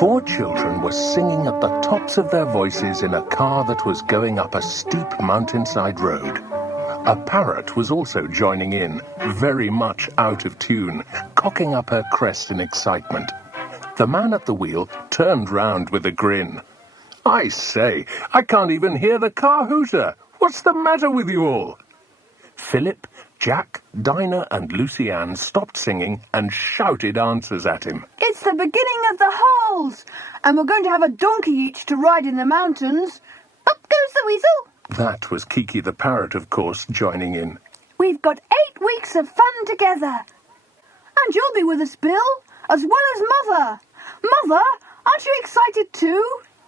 Four children were singing at the tops of their voices in a car that was going up a steep mountainside road. A parrot was also joining in, very much out of tune, cocking up her crest in excitement. The man at the wheel turned round with a grin. "I say, I can't even hear the car hooter. What's the matter with you all?" Philip, Jack, Dinah and Lucy Ann stopped singing and shouted answers at him. "It's the beginning of the holes, and we're going to have a donkey each to ride in the mountains. Up goes the weasel." That was Kiki the parrot, of course, joining in. "We've got 8 weeks of fun together. And you'll be with us, Bill, as well as Mother. Mother, aren't you excited too?"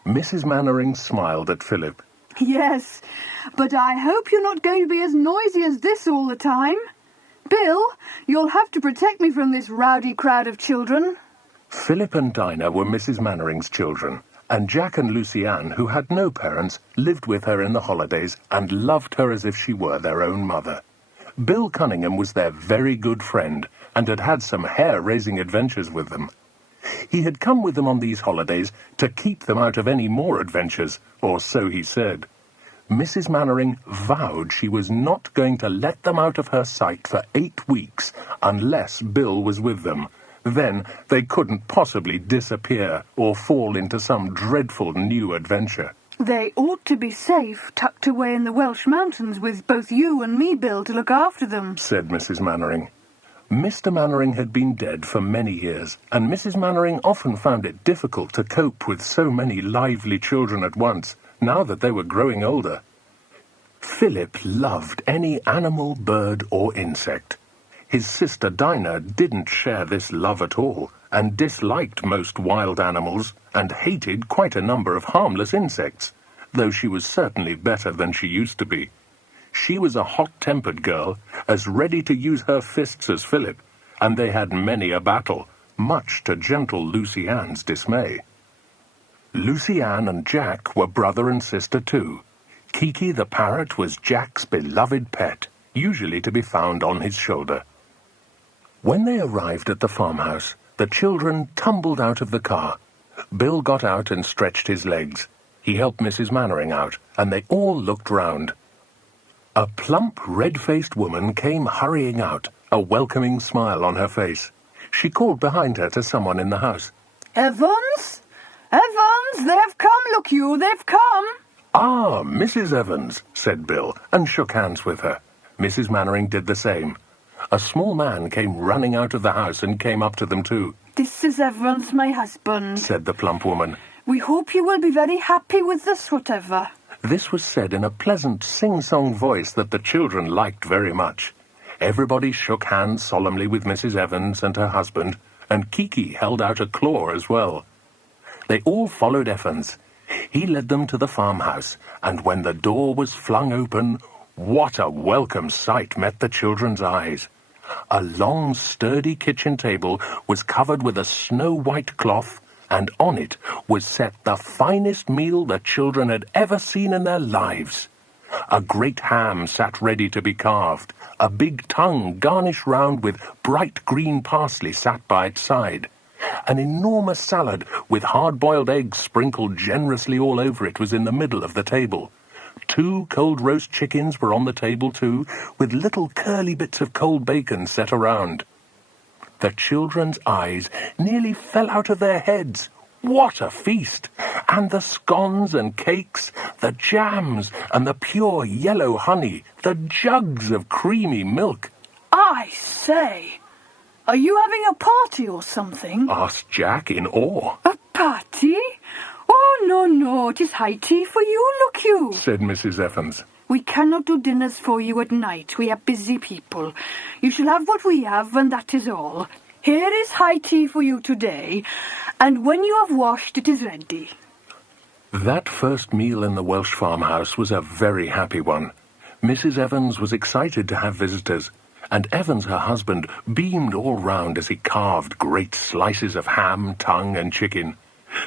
Mrs. Mannering smiled at Philip. "Yes, but I hope you're not going to be as noisy as this all the time. Bill, you'll have to protect me from this rowdy crowd of children." Philip and Dinah were Mrs. Mannering's children, and Jack and Lucy Ann, who had no parents, lived with her in the holidays and loved her as if she were their own mother. Bill Cunningham was their very good friend and had had some hair-raising adventures with them. He had come with them on these holidays to keep them out of any more adventures, or so he said. Mrs. Mannering vowed she was not going to let them out of her sight for 8 weeks unless Bill was with them. Then they couldn't possibly disappear or fall into some dreadful new adventure. "They ought to be safe, tucked away in the Welsh mountains with both you and me, Bill, to look after them," said Mrs. Mannering. Mr. Mannering had been dead for many years, and Mrs. Mannering often found it difficult to cope with so many lively children at once, now that they were growing older. Philip loved any animal, bird, or insect. His sister Dinah didn't share this love at all, and disliked most wild animals, and hated quite a number of harmless insects, though she was certainly better than she used to be. She was a hot-tempered girl, as ready to use her fists as Philip, and they had many a battle, much to gentle Lucy Ann's dismay. Lucy Ann and Jack were brother and sister too. Kiki the parrot was Jack's beloved pet, usually to be found on his shoulder. When they arrived at the farmhouse, the children tumbled out of the car. Bill got out and stretched his legs. He helped Mrs. Mannering out, and they all looked round. A plump, red-faced woman came hurrying out, a welcoming smile on her face. She called behind her to someone in the house. "Evans? Evans, they've come, look you, they've come." "Ah, Mrs. Evans," said Bill, and shook hands with her. Mrs. Mannering did the same. A small man came running out of the house and came up to them too. "This is Evans, my husband," said the plump woman. "We hope you will be very happy with this, whatever." This was said in a pleasant sing-song voice that the children liked very much. Everybody shook hands solemnly with Mrs. Evans and her husband, and Kiki held out a claw as well. They all followed Evans. He led them to the farmhouse, and when the door was flung open, what a welcome sight met the children's eyes. A long, sturdy kitchen table was covered with a snow-white cloth, and on it was set the finest meal the children had ever seen in their lives. A great ham sat ready to be carved. A big tongue garnished round with bright green parsley sat by its side. An enormous salad with hard-boiled eggs sprinkled generously all over it was in the middle of the table. 2 cold roast chickens were on the table too, with little curly bits of cold bacon set around. The children's eyes nearly fell out of their heads. What a feast! And the scones and cakes, the jams and the pure yellow honey, the jugs of creamy milk. "I say, are you having a party or something?" asked Jack in awe. "A party? Oh, no, it is high tea for you, look you," said Mrs. Evans. "We cannot do dinners for you at night. We are busy people. You shall have what we have, and that is all. Here is high tea for you today, and when you have washed, it is ready." That first meal in the Welsh farmhouse was a very happy one. Mrs. Evans was excited to have visitors, and Evans, her husband, beamed all round as he carved great slices of ham, tongue, and chicken.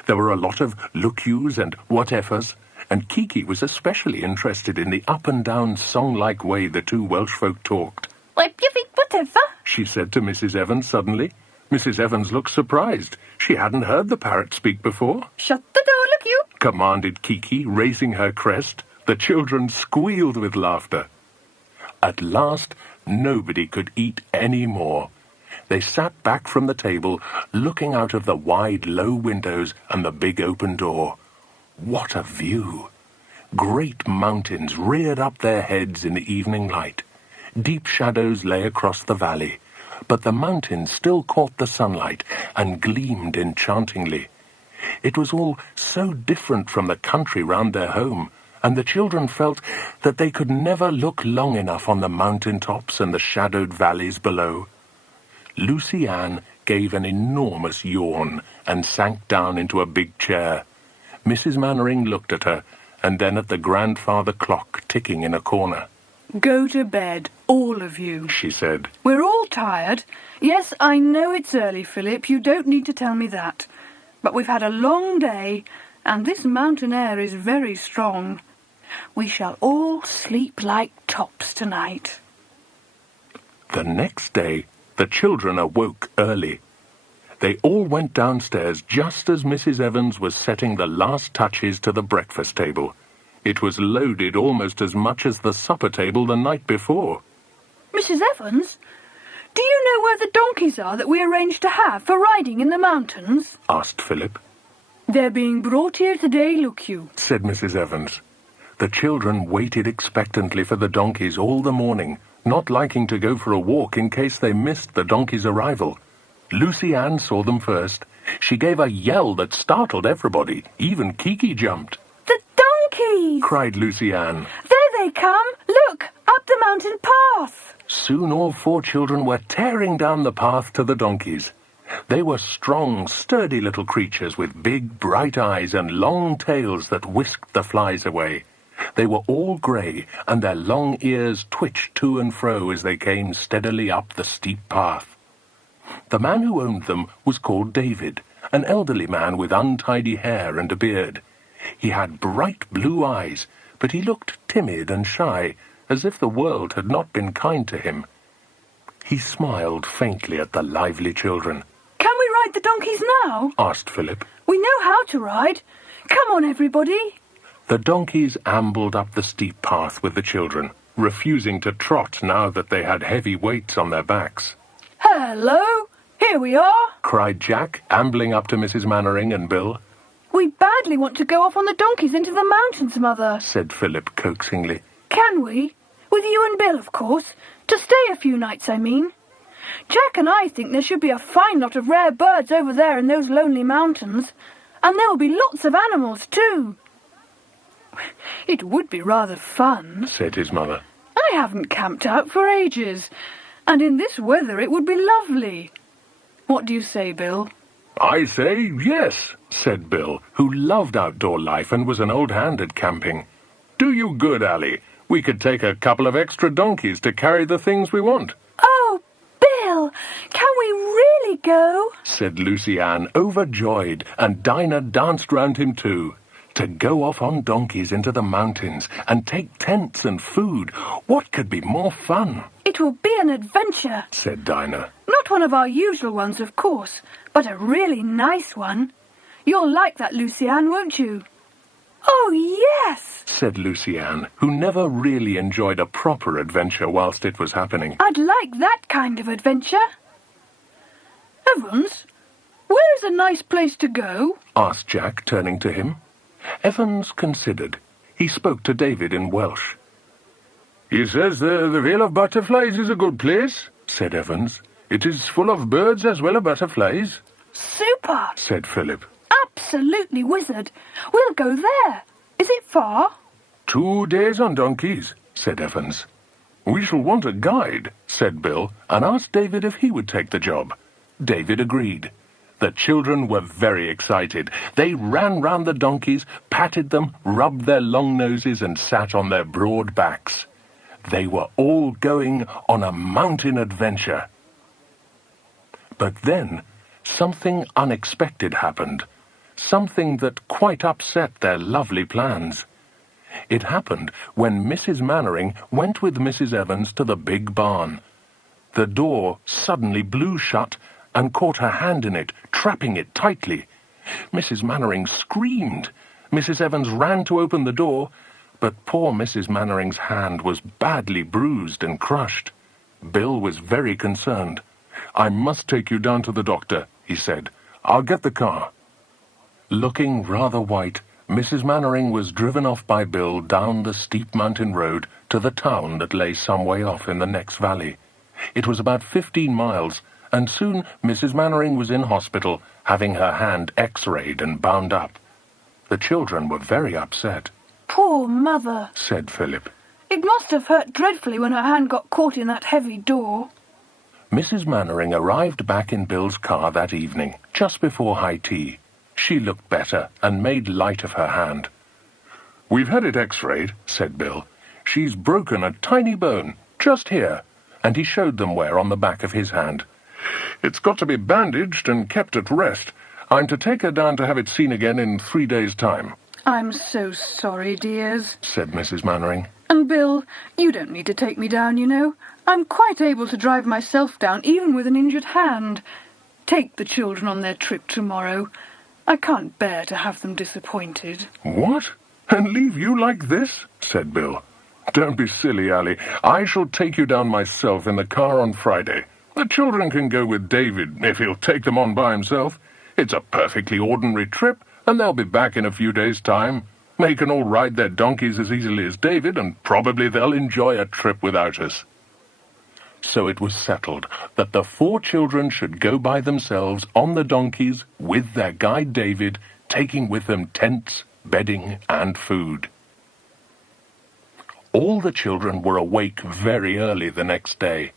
There were a lot of look-yous and whateffers, and Kiki was especially interested in the up-and-down song-like way the 2 Welsh folk talked. "What do you think, whatever?" she said to Mrs. Evans suddenly. Mrs. Evans looked surprised. She hadn't heard the parrot speak before. Shut the door, look you! Commanded Kiki, raising her crest. The children squealed with laughter. At last, nobody could eat any more. They sat back from the table, looking out of the wide, low windows and the big open door. What a view! Great mountains reared up their heads in the evening light. Deep shadows lay across the valley, but the mountains still caught the sunlight and gleamed enchantingly. It was all so different from the country round their home, and the children felt that they could never look long enough on the mountain tops and the shadowed valleys below. Lucy Ann gave an enormous yawn and sank down into a big chair. Mrs. Mannering looked at her, and then at the grandfather clock ticking in a corner. Go to bed, all of you, she said. We're all tired. Yes, I know it's early, Philip. You don't need to tell me that. But we've had a long day, and this mountain air is very strong. We shall all sleep like tops tonight. The next day, the children awoke early. They all went downstairs just as Mrs. Evans was setting the last touches to the breakfast table. It was loaded almost as much as the supper table the night before. Mrs. Evans, do you know where the donkeys are that we arranged to have for riding in the mountains? Asked Philip. They're being brought here today, look you, said Mrs. Evans. The children waited expectantly for the donkeys all the morning, not liking to go for a walk in case they missed the donkeys' arrival. Lucy Ann saw them first. She gave a yell that startled everybody. Even Kiki jumped. The donkeys! Cried Lucy Ann. There they come! Look, up the mountain path! Soon all four children were tearing down the path to the donkeys. They were strong, sturdy little creatures with big, bright eyes and long tails that whisked the flies away. They were all grey, and their long ears twitched to and fro as they came steadily up the steep path. The man who owned them was called David, an elderly man with untidy hair and a beard. He had bright blue eyes, but he looked timid and shy, as if the world had not been kind to him. He smiled faintly at the lively children. Can we ride the donkeys now? Asked Philip. We know how to ride. Come on, everybody. The donkeys ambled up the steep path with the children, refusing to trot now that they had heavy weights on their backs. Hello, here we are, cried Jack, ambling up to Mrs. Mannering and Bill. We badly want to go off on the donkeys into the mountains, Mother, said Philip coaxingly. Can we? With you and Bill, of course. To stay a few nights, I mean. Jack and I think there should be a fine lot of rare birds over there in those lonely mountains. And there will be lots of animals, too. It would be rather fun, said his mother. I haven't camped out for ages, and in this weather it would be lovely. What do you say, Bill? I say yes, said Bill, who loved outdoor life and was an old hand at camping. Do you good, Ally. We could take a couple of extra donkeys to carry the things we want. Oh, Bill, can we really go? Said Lucy Ann, overjoyed, and Dinah danced round him too. To go off on donkeys into the mountains and take tents and food, what could be more fun? It will be an adventure, said Dinah. Not one of our usual ones, of course, but a really nice one. You'll like that, Lucy Ann, won't you? Oh, yes, said Lucy Ann, who never really enjoyed a proper adventure whilst it was happening. I'd like that kind of adventure. Evans, where is a nice place to go? Asked Jack, turning to him. Evans considered. He spoke to David in Welsh. He says the Vale of Butterflies is a good place, said Evans. It is full of birds as well as butterflies. Super, said Philip. Absolutely wizard. We'll go there. Is it far? 2 days on donkeys, said Evans. We shall want a guide, said Bill, and asked David if he would take the job. David agreed. The children were very excited. They ran round the donkeys, patted them, rubbed their long noses, and sat on their broad backs. They were all going on a mountain adventure. But then something unexpected happened, something that quite upset their lovely plans. It happened when Mrs. Mannering went with Mrs. Evans to the big barn. The door suddenly blew shut, and caught her hand in it, trapping it tightly. Mrs. Mannering screamed. Mrs. Evans ran to open the door, but poor Mrs. Mannering's hand was badly bruised and crushed. Bill was very concerned. "I must take you down to the doctor," he said. "I'll get the car." Looking rather white, Mrs. Mannering was driven off by Bill down the steep mountain road to the town that lay some way off in the next valley. It was about 15 miles, and soon Mrs. Mannering was in hospital, having her hand x-rayed and bound up. The children were very upset. "Poor mother," said Philip. "It must have hurt dreadfully when her hand got caught in that heavy door." Mrs. Mannering arrived back in Bill's car that evening, just before high tea. She looked better and made light of her hand. "We've had it x-rayed," said Bill. "She's broken a tiny bone, just here," and he showed them where on the back of his hand. "It's got to be bandaged and kept at rest. I'm to take her down to have it seen again in 3 days' time." "I'm so sorry, dears," said Mrs. Mannering. "And Bill, you don't need to take me down, you know. I'm quite able to drive myself down, even with an injured hand. Take the children on their trip tomorrow. I can't bear to have them disappointed." "What? And leave you like this?" said Bill. "Don't be silly, Ally. I shall take you down myself in the car on Friday. The children can go with David, if he'll take them on by himself. It's a perfectly ordinary trip, and they'll be back in a few days' time. They can all ride their donkeys as easily as David, and probably they'll enjoy a trip without us." So it was settled that the 4 children should go by themselves on the donkeys with their guide David, taking with them tents, bedding, and food. All the children were awake very early the next day.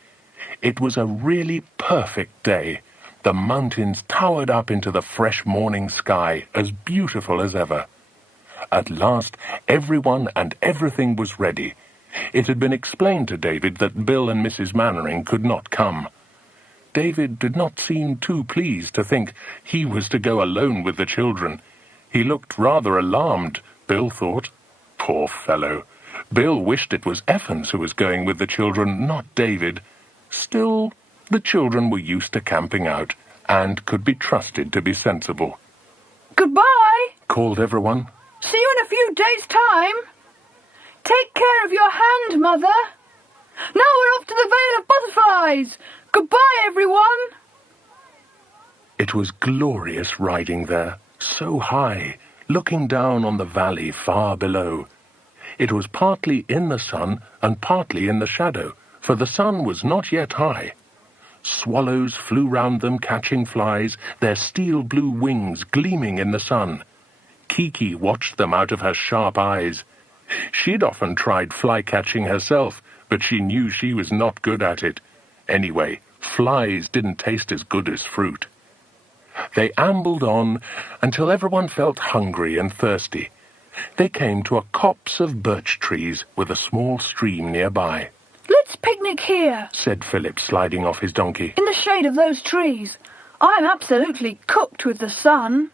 It was a really perfect day. The mountains towered up into the fresh morning sky, as beautiful as ever. At last, everyone and everything was ready. It had been explained to David that Bill and Mrs. Mannering could not come. David did not seem too pleased to think he was to go alone with the children. He looked rather alarmed, Bill thought. Poor fellow. Bill wished it was Evans who was going with the children, not David. Still, the children were used to camping out, and could be trusted to be sensible. "Goodbye," called everyone. "See you in a few days' time. Take care of your hand, Mother. Now we're off to the Vale of Butterflies. Goodbye, everyone." It was glorious riding there, so high, looking down on the valley far below. It was partly in the sun and partly in the shadow, for the sun was not yet high. Swallows flew round them catching flies, their steel-blue wings gleaming in the sun. Kiki watched them out of her sharp eyes. She'd often tried fly-catching herself, but she knew she was not good at it. Anyway, flies didn't taste as good as fruit. They ambled on until everyone felt hungry and thirsty. They came to a copse of birch trees with a small stream nearby. "Let's picnic here," said Philip, sliding off his donkey. "in the shade of those trees. I'm absolutely cooked with the sun."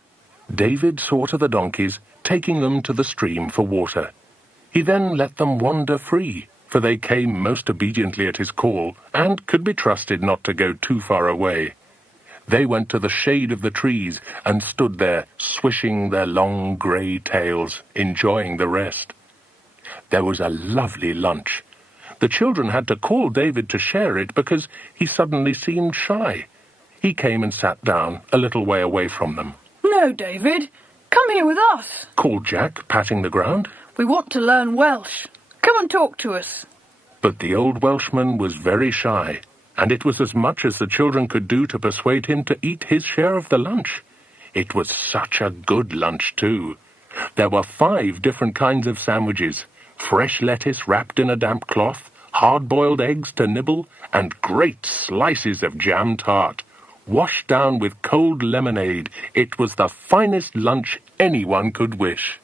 David saw to the donkeys, taking them to the stream for water. He then let them wander free, for they came most obediently at his call, and could be trusted not to go too far away. They went to the shade of the trees and stood there, swishing their long grey tails, enjoying the rest. There was a lovely lunch. The children had to call David to share it because he suddenly seemed shy. He came and sat down a little way away from them. "No, David, come here with us," called Jack, patting the ground. "We want to learn Welsh. Come and talk to us." But the old Welshman was very shy, and it was as much as the children could do to persuade him to eat his share of the lunch. It was such a good lunch, too. There were 5 different kinds of sandwiches, fresh lettuce wrapped in a damp cloth, hard-boiled eggs to nibble, and great slices of jam tart. Washed down with cold lemonade, it was the finest lunch anyone could wish.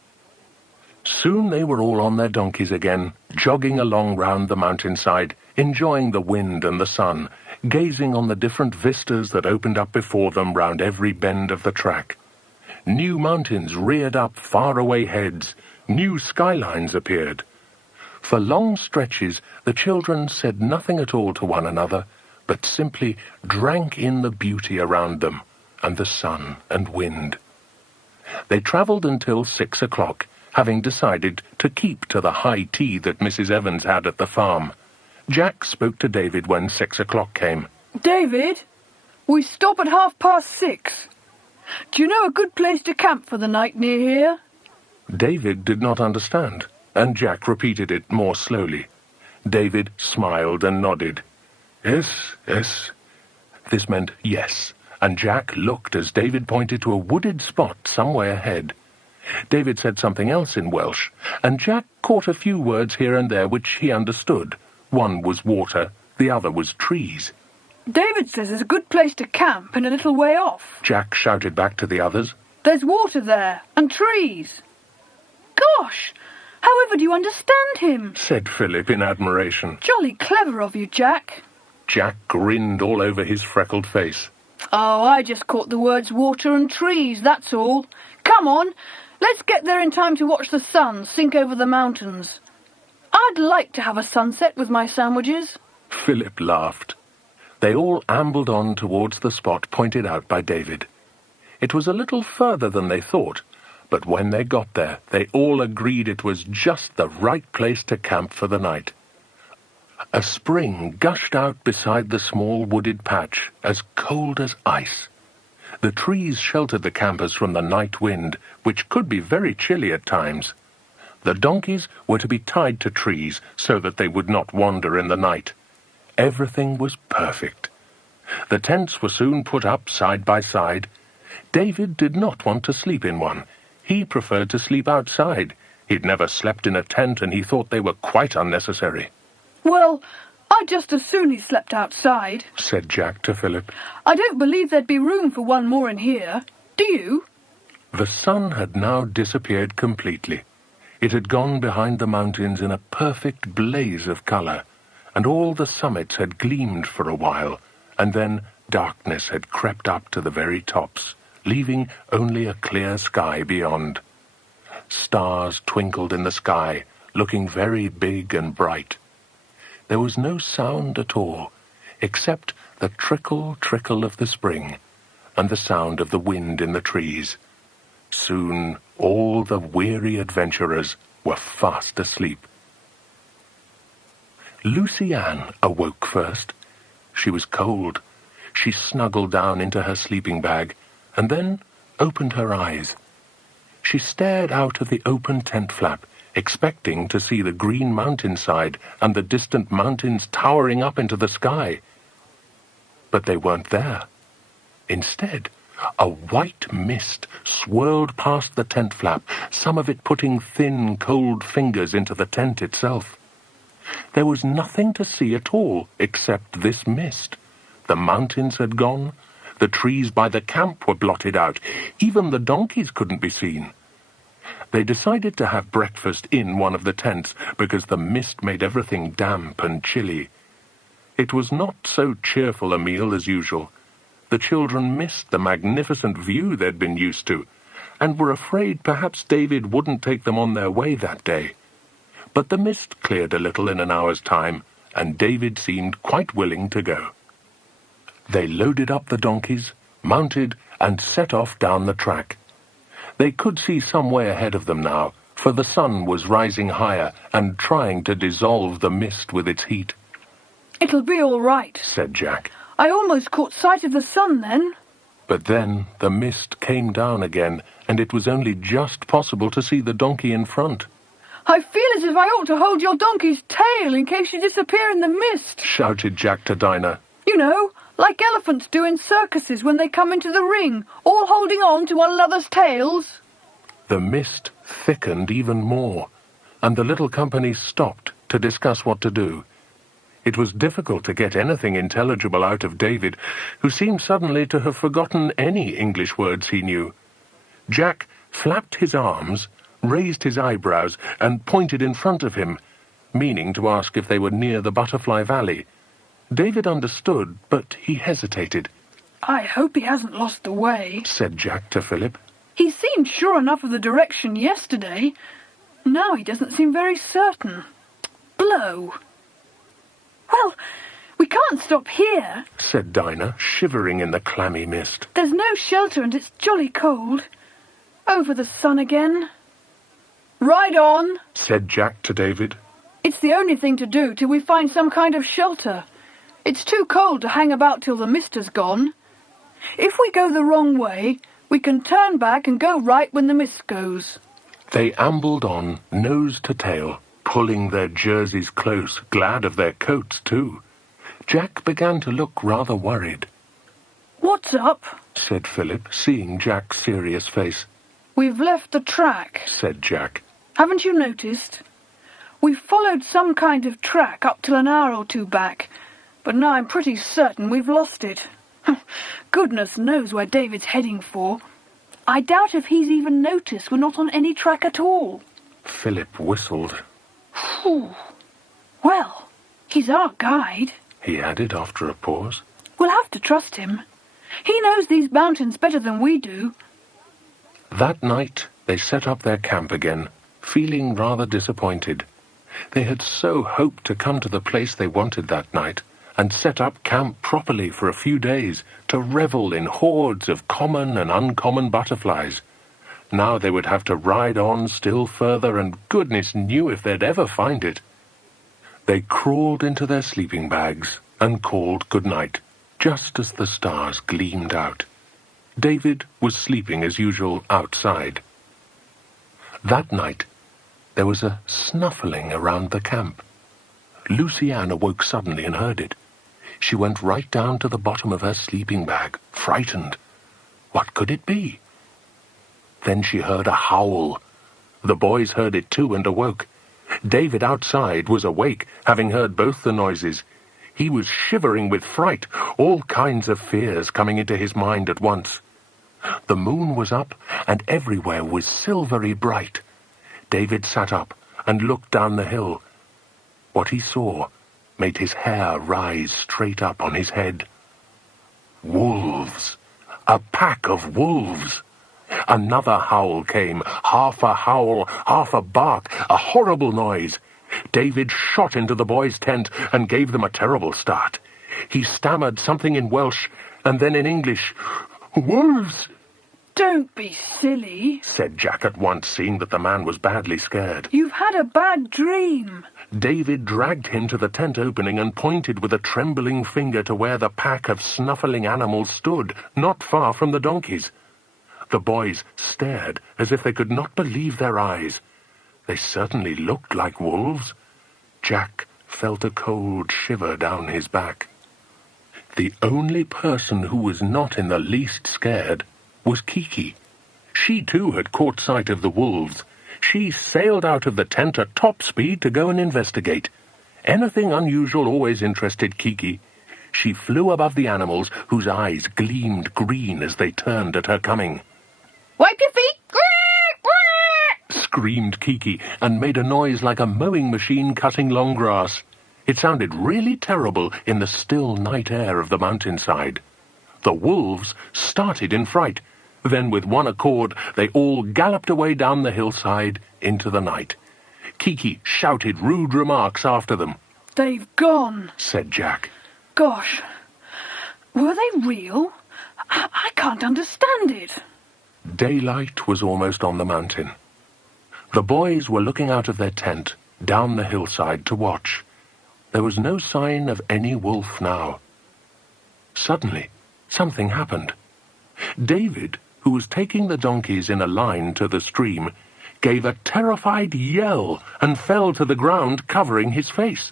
Soon they were all on their donkeys again, jogging along round the mountainside, enjoying the wind and the sun, gazing on the different vistas that opened up before them round every bend of the track. New mountains reared up far-away heads, new skylines appeared. For long stretches the children said nothing at all to one another, but simply drank in the beauty around them, and the sun and wind. They travelled until 6 o'clock, having decided to keep to the high tea that Mrs. Evans had at the farm. Jack spoke to David when 6 o'clock came. David, we stop at 6:30. Do you know a good place to camp for the night near here? David did not understand, and Jack repeated it more slowly. David smiled and nodded. Yes, yes. This meant yes, and Jack looked as David pointed to a wooded spot some way ahead. David said something else in Welsh, and Jack caught a few words here and there which he understood. One was water, the other was trees. David says there's a good place to camp and a little way off. Jack shouted back to the others. There's water there, and trees. Gosh, however do you understand him? Said Philip in admiration. Jolly clever of you, Jack. Jack grinned all over his freckled face. Oh, I just caught the words water and trees, that's all. Come on, let's get there in time to watch the sun sink over the mountains. I'd like to have a sunset with my sandwiches. Philip laughed. They all ambled on towards the spot pointed out by David. It was a little further than they thought, but when they got there, they all agreed it was just the right place to camp for the night. A spring gushed out beside the small wooded patch, as cold as ice. The trees sheltered the campers from the night wind, which could be very chilly at times. The donkeys were to be tied to trees so that they would not wander in the night. Everything was perfect. The tents were soon put up side by side. David did not want to sleep in one. He preferred to sleep outside. He'd never slept in a tent, and he thought they were quite unnecessary. Well, I'd just as soon he slept outside, said Jack to Philip. I don't believe there'd be room for one more in here. Do you? The sun had now disappeared completely. It had gone behind the mountains in a perfect blaze of colour, and all the summits had gleamed for a while, and then darkness had crept up to the very tops, leaving only a clear sky beyond. Stars twinkled in the sky, looking very big and bright. There was no sound at all, except the trickle of the spring, and the sound of the wind in the trees. Soon all the weary adventurers were fast asleep. Lucy Ann awoke first. She was cold. She snuggled down into her sleeping bag, and then opened her eyes. She stared out of the open tent flap, expecting to see the green mountainside and the distant mountains towering up into the sky. But they weren't there. Instead, a white mist swirled past the tent flap, some of it putting thin, cold fingers into the tent itself. There was nothing to see at all except this mist. The mountains had gone. The trees by the camp were blotted out. Even the donkeys couldn't be seen. They decided to have breakfast in one of the tents because the mist made everything damp and chilly. It was not so cheerful a meal as usual. The children missed the magnificent view they'd been used to, and were afraid perhaps David wouldn't take them on their way that day. But the mist cleared a little in an hour's time, and David seemed quite willing to go. They loaded up the donkeys, mounted, and set off down the track. They could see some way ahead of them now, for the sun was rising higher and trying to dissolve the mist with its heat. It'll be all right, said Jack. I almost caught sight of the sun then. But then the mist came down again, and it was only just possible to see the donkey in front. I feel as if I ought to hold your donkey's tail in case you disappear in the mist, shouted Jack to Dinah. You know, like elephants do in circuses when they come into the ring, all holding on to one another's tails. The mist thickened even more, and the little company stopped to discuss what to do. It was difficult to get anything intelligible out of David, who seemed suddenly to have forgotten any English words he knew. Jack flapped his arms, raised his eyebrows, and pointed in front of him, meaning to ask if they were near the Butterfly Valley. David understood, but he hesitated. I hope he hasn't lost the way, said Jack to Philip. He seemed sure enough of the direction yesterday. Now he doesn't seem very certain. Blow. Well, we can't can't stop here," said Dinah, shivering in the clammy mist. "There's no shelter and it's jolly cold. Over the sun again." "Ride on," said Jack to David. "It's the only thing to do till we find some kind of shelter. It's too cold to hang about till the mist has gone. If we go the wrong way, we can turn back and go right when the mist goes." They ambled on, nose to tail, pulling their jerseys close, glad of their coats too. Jack began to look rather worried. "What's up?" said Philip, seeing Jack's serious face. "We've left the track," said Jack. "Haven't you noticed? We followed some kind of track up till an hour or two back, but now I'm pretty certain we've lost it. Goodness knows where David's heading for. I doubt if he's even noticed we're not on any track at all." Philip whistled. "Phew. Well, he's our guide," he added after a pause. "We'll have to trust him. He knows these mountains better than we do." That night they set up their camp again, feeling rather disappointed. They had so hoped to come to the place they wanted that night, and set up camp properly for a few days, to revel in hordes of common and uncommon butterflies. Now they would have to ride on still further, and goodness knew if they'd ever find it. They crawled into their sleeping bags and called good night, just as the stars gleamed out. David was sleeping as usual outside. That night there was a snuffling around the camp. Lucy Ann awoke suddenly and heard it. She went right down to the bottom of her sleeping bag, frightened. What could it be? Then she heard a howl. The boys heard it too and awoke. David outside was awake, having heard both the noises. He was shivering with fright, all kinds of fears coming into his mind at once. The moon was up, and everywhere was silvery bright. David sat up and looked down the hill. What he saw made his hair rise straight up on his head. Wolves! A pack of wolves! Another howl came, half a howl, half a bark, a horrible noise. David shot into the boys' tent and gave them a terrible start. He stammered something in Welsh, and then in English. "Wolves!" "Don't be silly," said Jack at once, seeing that the man was badly scared. "You've had a bad dream." David dragged him to the tent opening and pointed with a trembling finger to where the pack of snuffling animals stood, not far from the donkeys. The boys stared as if they could not believe their eyes. They certainly looked like wolves. Jack felt a cold shiver down his back. The only person who was not in the least scared was Kiki. She too had caught sight of the wolves. She sailed out of the tent at top speed to go and investigate. Anything unusual always interested Kiki. She flew above the animals, whose eyes gleamed green as they turned at her coming. "Wipe your feet!" screamed Kiki, and made a noise like a mowing machine cutting long grass. It sounded really terrible in the still night air of the mountainside. The wolves started in fright. Then with one accord they all galloped away down the hillside into the night. Kiki shouted rude remarks after them. "They've gone," said Jack. "Gosh, were they real? I can't understand it." Daylight was almost on the mountain. The boys were looking out of their tent, down the hillside to watch. There was no sign of any wolf now. Suddenly, something happened. David, who was taking the donkeys in a line to the stream, gave a terrified yell and fell to the ground, covering his face.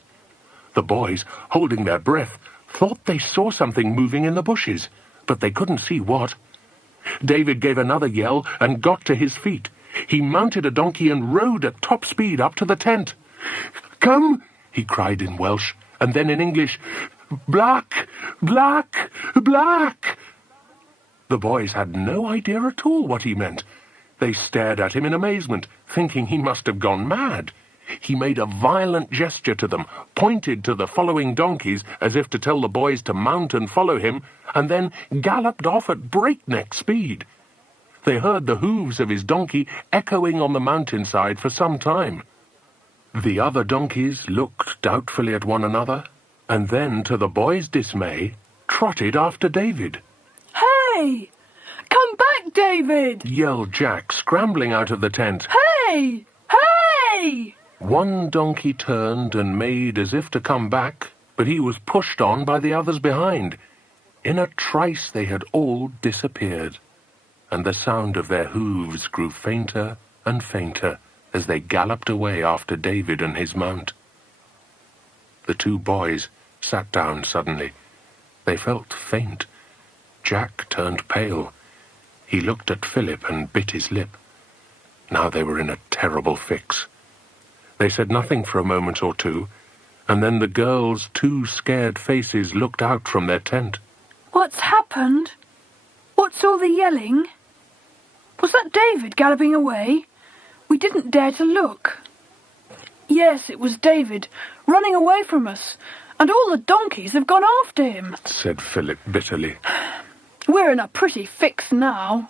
The boys, holding their breath, thought they saw something moving in the bushes, but they couldn't see what. David gave another yell and got to his feet. He mounted a donkey and rode at top speed up to the tent. "Come!" he cried in Welsh, and then in English, "Black! Black! Black!" The boys had no idea at all what he meant. They stared at him in amazement, thinking he must have gone mad. He made a violent gesture to them, pointed to the following donkeys as if to tell the boys to mount and follow him, and then galloped off at breakneck speed. They heard the hooves of his donkey echoing on the mountainside for some time. The other donkeys looked doubtfully at one another, and then, to the boys' dismay, trotted after David. Hey! Come back, David! Yelled Jack, scrambling out of the tent. Hey! Hey! One donkey turned and made as if to come back, but he was pushed on by the others behind. In a trice they had all disappeared, and the sound of their hooves grew fainter and fainter as they galloped away after David and his mount. The two boys sat down suddenly. They felt faint. Jack turned pale. He looked at Philip and bit his lip. Now they were in a terrible fix. They said nothing for a moment or two, and then the girls' two scared faces looked out from their tent. What's happened? What's all the yelling? Was that David galloping away? We didn't dare to look. Yes, it was David, running away from us, and all the donkeys have gone after him, said Philip bitterly. We're in a pretty fix now.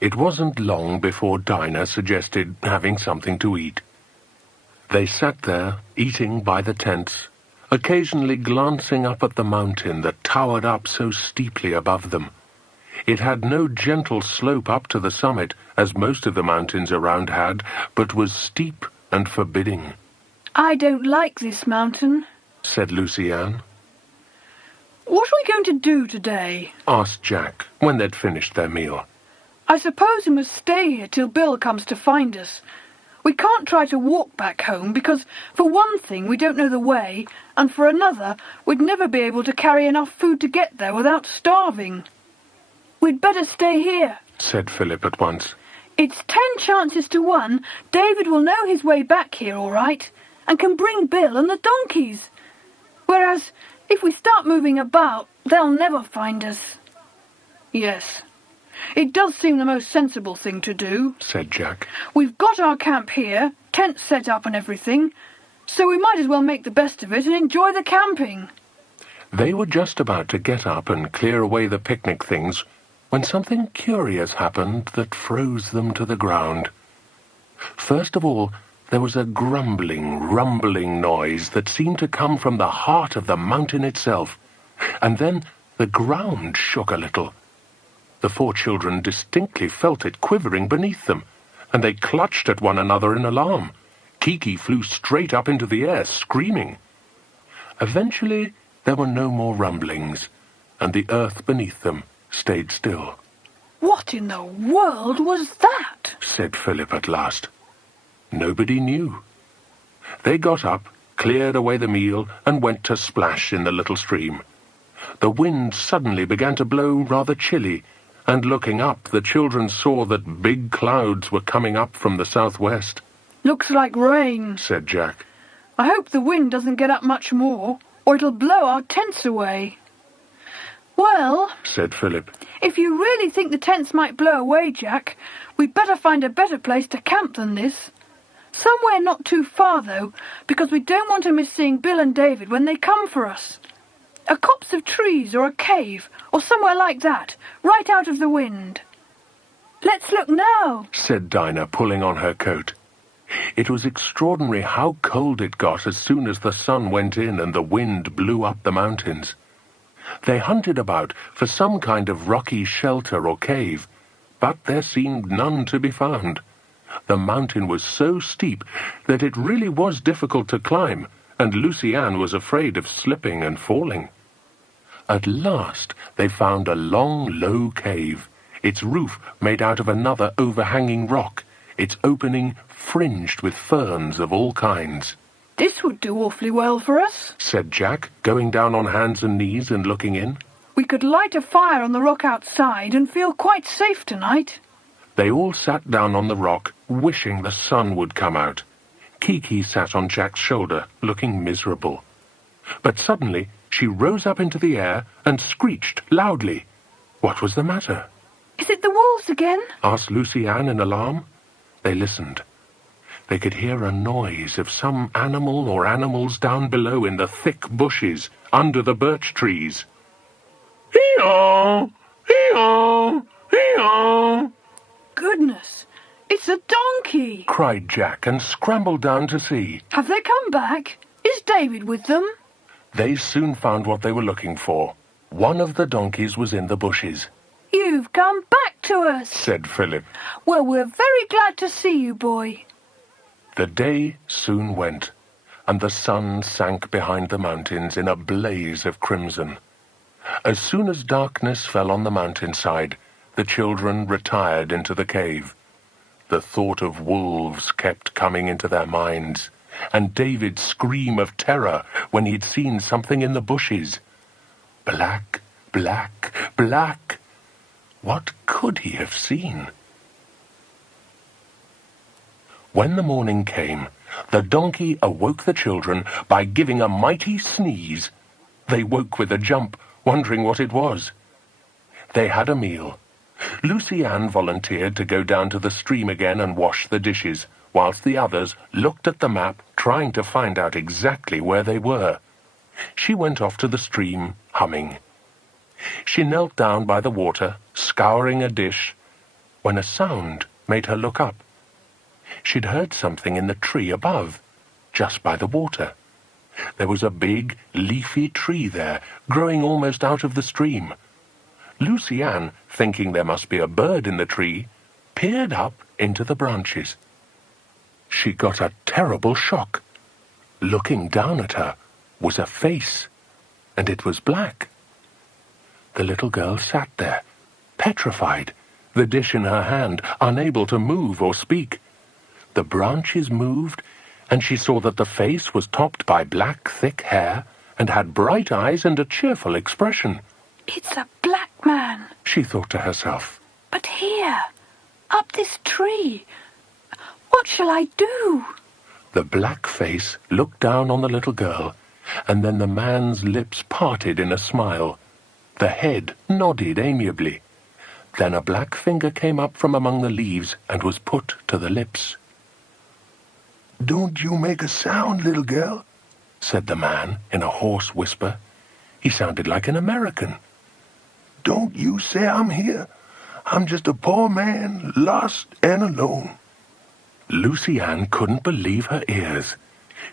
It wasn't long before Dinah suggested having something to eat. They sat there, eating by the tents, occasionally glancing up at the mountain that towered up so steeply above them. It had no gentle slope up to the summit, as most of the mountains around had, but was steep and forbidding. I don't like this mountain, said Lucy-Anne. What are we going to do today? Asked Jack, when they'd finished their meal. I suppose we must stay here till Bill comes to find us. We can't try to walk back home because, for one thing, we don't know the way, and for another, we'd never be able to carry enough food to get there without starving. We'd better stay here, said Philip at once. It's 10 chances to 1 David will know his way back here all right, and can bring Bill and the donkeys. Whereas, if we start moving about, they'll never find us. Yes, it does seem the most sensible thing to do, said Jack. We've got our camp here, tents set up and everything, so we might as well make the best of it and enjoy the camping. They were just about to get up and clear away the picnic things when something curious happened that froze them to the ground. First of all, there was a grumbling, rumbling noise that seemed to come from the heart of the mountain itself, and then the ground shook a little. The 4 children distinctly felt it quivering beneath them, and they clutched at one another in alarm. Kiki flew straight up into the air, screaming. Eventually, there were no more rumblings, and the earth beneath them stayed still. What in the world was that? Said Philip at last. Nobody knew. They got up, cleared away the meal, and went to splash in the little stream. The wind suddenly began to blow rather chilly, and looking up, the children saw that big clouds were coming up from the southwest. Looks like rain, said Jack. I hope the wind doesn't get up much more, or it'll blow our tents away. Well, said Philip, if you really think the tents might blow away, Jack, we'd better find a better place to camp than this. Somewhere not too far, though, because we don't want to miss seeing Bill and David when they come for us. A copse of trees or a cave, or somewhere like that, right out of the wind. Let's look now, said Dinah, pulling on her coat. It was extraordinary how cold it got as soon as the sun went in and the wind blew up the mountains. They hunted about for some kind of rocky shelter or cave, but there seemed none to be found. The mountain was so steep that it really was difficult to climb, and Lucy-Anne was afraid of slipping and falling. At last they found a long, low cave, its roof made out of another overhanging rock, its opening fringed with ferns of all kinds. This would do awfully well for us, said Jack, going down on hands and knees and looking in. We could light a fire on the rock outside and feel quite safe tonight. They all sat down on the rock, wishing the sun would come out. Kiki sat on Jack's shoulder, looking miserable. But suddenly she rose up into the air and screeched loudly. What was the matter? Is it the wolves again? Asked Lucy-Anne in alarm. They listened. They could hear a noise of some animal or animals down below in the thick bushes, under the birch trees. Hee-haw! Hee-haw! Hee-haw! Goodness, it's a donkey! Cried Jack and scrambled down to see. Have they come back? Is David with them? They soon found what they were looking for. One of the donkeys was in the bushes. "You've come back to us," said Philip. "Well, we're very glad to see you, boy." The day soon went, and the sun sank behind the mountains in a blaze of crimson. As soon as darkness fell on the mountainside, the children retired into the cave. The thought of wolves kept coming into their minds, and David's scream of terror when he'd seen something in the bushes. Black, black, black. What could he have seen? When the morning came, the donkey awoke the children by giving a mighty sneeze. They woke with a jump, wondering what it was. They had a meal. Lucy Ann volunteered to go down to the stream again and wash the dishes, whilst the others looked at the map, trying to find out exactly where they were. She went off to the stream, humming. She knelt down by the water, scouring a dish, when a sound made her look up. She'd heard something in the tree above, just by the water. There was a big, leafy tree there, growing almost out of the stream. Lucy Ann, thinking there must be a bird in the tree, peered up into the branches. She got a terrible shock. Looking down at her was a face, and it was black. The little girl sat there, petrified, the dish in her hand, unable to move or speak. The branches moved, and she saw that the face was topped by black, thick hair, and had bright eyes and a cheerful expression. "It's a black man," she thought to herself. "But here, up this tree, what shall I do?" The black face looked down on the little girl, and then the man's lips parted in a smile. The head nodded amiably. Then a black finger came up from among the leaves and was put to the lips. "Don't you make a sound, little girl," said the man in a hoarse whisper. He sounded like an American. "Don't you say I'm here. I'm just a poor man, lost and alone." Lucy Ann couldn't believe her ears.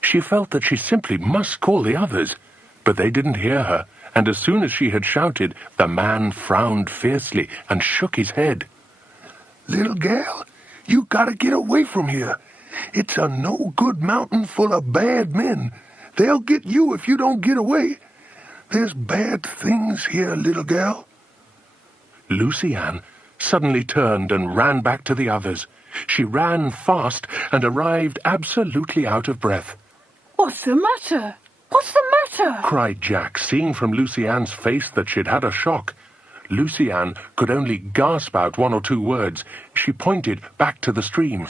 She felt that she simply must call the others, but they didn't hear her, and as soon as she had shouted, the man frowned fiercely and shook his head. "Little gal, you gotta get away from here. It's a no-good mountain full of bad men. They'll get you if you don't get away. There's bad things here, little gal." Lucy Ann suddenly turned and ran back to the others. She ran fast and arrived absolutely out of breath. "What's the matter? What's the matter?" cried Jack, seeing from Lucy Ann's face that she'd had a shock. Lucy Ann could only gasp out one or two words. She pointed back to the stream.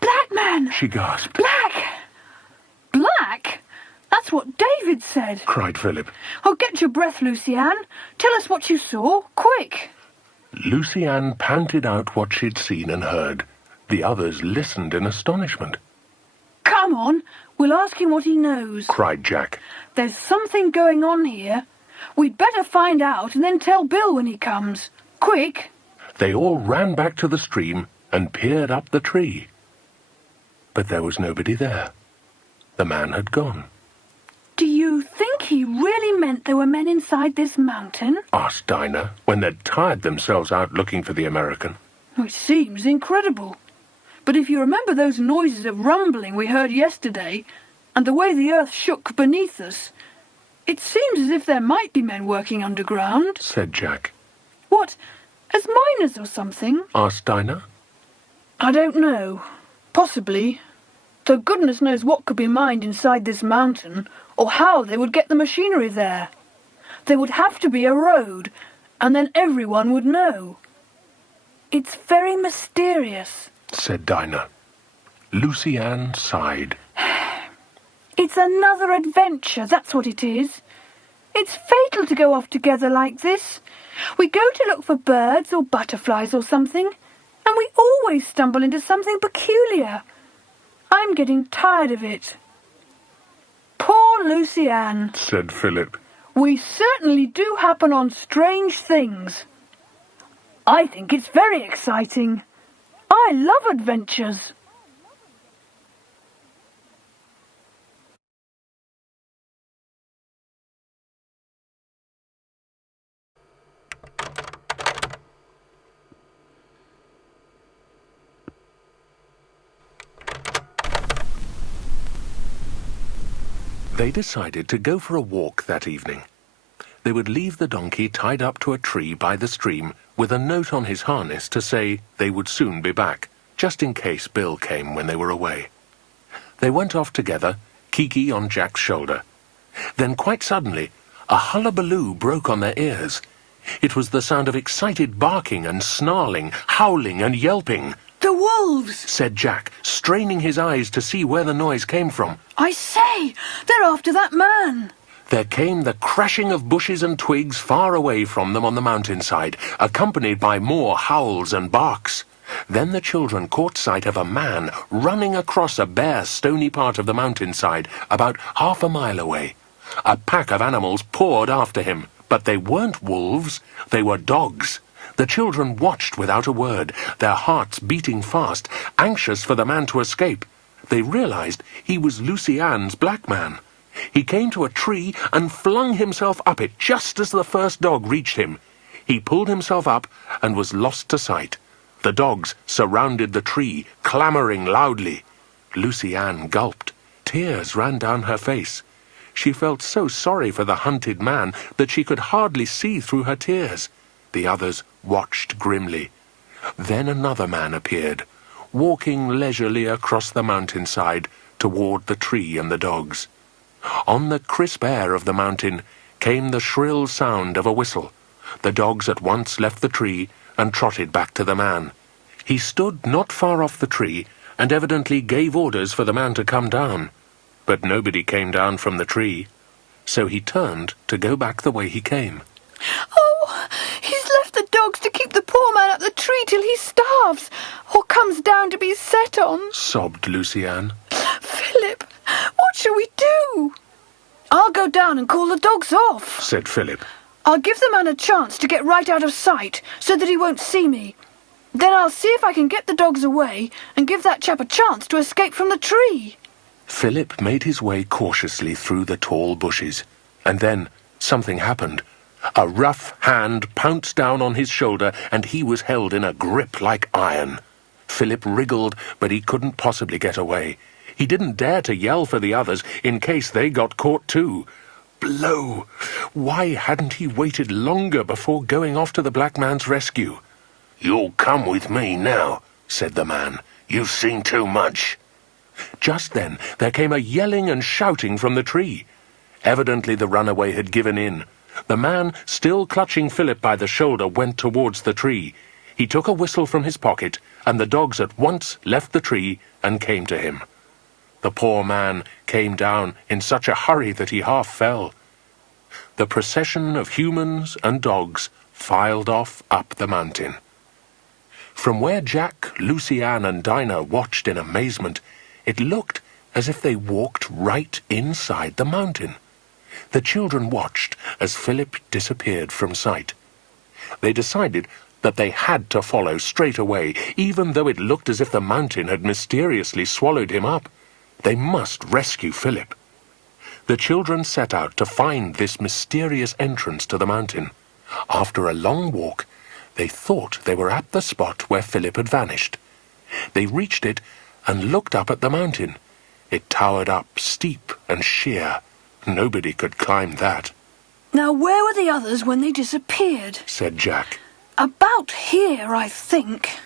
"Black man!" she gasped. "Black! Black? That's what David said," cried Philip. "Oh, get your breath, Lucy Ann. Tell us what you saw, quick." Lucy Ann panted out what she'd seen and heard. The others listened in astonishment. "Come on, we'll ask him what he knows," cried Jack. "There's something going on here. We'd better find out and then tell Bill when he comes. Quick!" They all ran back to the stream and peered up the tree. But there was nobody there. The man had gone. "Do you think he really meant there were men inside this mountain?" asked Dinah, when they'd tired themselves out looking for the American. "It seems incredible. But if you remember those noises of rumbling we heard yesterday, and the way the earth shook beneath us, it seems as if there might be men working underground," said Jack. "What, as miners or something?" asked Dinah. "I don't know. Possibly. Though goodness knows what could be mined inside this mountain, or how they would get the machinery there. There would have to be a road, and then everyone would know. It's very mysterious," said Dinah. Lucy Ann sighed. "It's another adventure, that's what it is. It's fatal to go off together like this. We go to look for birds or butterflies or something, and we always stumble into something peculiar. I'm getting tired of it." "Poor Lucy Ann," said Philip. "We certainly do happen on strange things. I think it's very exciting. I love adventures." They decided to go for a walk that evening. They would leave the donkey tied up to a tree by the stream with a note on his harness to say they would soon be back, just in case Bill came when they were away. They went off together, Kiki on Jack's shoulder. Then quite suddenly, a hullabaloo broke on their ears. It was the sound of excited barking and snarling, howling and yelping. "The wolves!" said Jack, straining his eyes to see where the noise came from. "I say, they're after that man." There came the crashing of bushes and twigs far away from them on the mountainside, accompanied by more howls and barks. Then the children caught sight of a man running across a bare, stony part of the mountainside about half a mile away. A pack of animals poured after him, but they weren't wolves, they were dogs. The children watched without a word, their hearts beating fast, anxious for the man to escape. They realized he was Lucy Ann's black man. He came to a tree and flung himself up it just as the first dog reached him. He pulled himself up and was lost to sight. The dogs surrounded the tree, clamoring loudly. Lucy Ann gulped. Tears ran down her face. She felt so sorry for the hunted man that she could hardly see through her tears. The others watched grimly. Then another man appeared, walking leisurely across the mountainside toward the tree and the dogs. On the crisp air of the mountain came the shrill sound of a whistle. The dogs at once left the tree and trotted back to the man. He stood not far off the tree and evidently gave orders for the man to come down. But nobody came down from the tree, so he turned to go back the way he came. "Oh, he's left the dogs to keep the poor man up the tree till he starves, or comes down to be set on," sobbed Lucy Ann. "Philip, what shall we do?" "I'll go down and call the dogs off," said Philip. "I'll give the man a chance to get right out of sight, so that he won't see me. Then I'll see if I can get the dogs away and give that chap a chance to escape from the tree." Philip made his way cautiously through the tall bushes, and then something happened. A rough hand pounced down on his shoulder, and he was held in a grip like iron. Philip wriggled, but he couldn't possibly get away. He didn't dare to yell for the others, in case they got caught too. Blow! Why hadn't he waited longer before going off to the black man's rescue? "You'll come with me now," said the man. "You've seen too much." Just then there came a yelling and shouting from the tree. Evidently the runaway had given in. The man, still clutching Philip by the shoulder, went towards the tree. He took a whistle from his pocket, and the dogs at once left the tree and came to him. The poor man came down in such a hurry that he half fell. The procession of humans and dogs filed off up the mountain. From where Jack, Lucy Ann and Dinah watched in amazement, it looked as if they walked right inside the mountain. The children watched as Philip disappeared from sight. They decided that they had to follow straight away, even though it looked as if the mountain had mysteriously swallowed him up. They must rescue Philip. The children set out to find this mysterious entrance to the mountain. After a long walk, they thought they were at the spot where Philip had vanished. They reached it and looked up at the mountain. It towered up steep and sheer. Nobody could climb that. "Now where were the others when they disappeared?" said Jack. "About here, I think."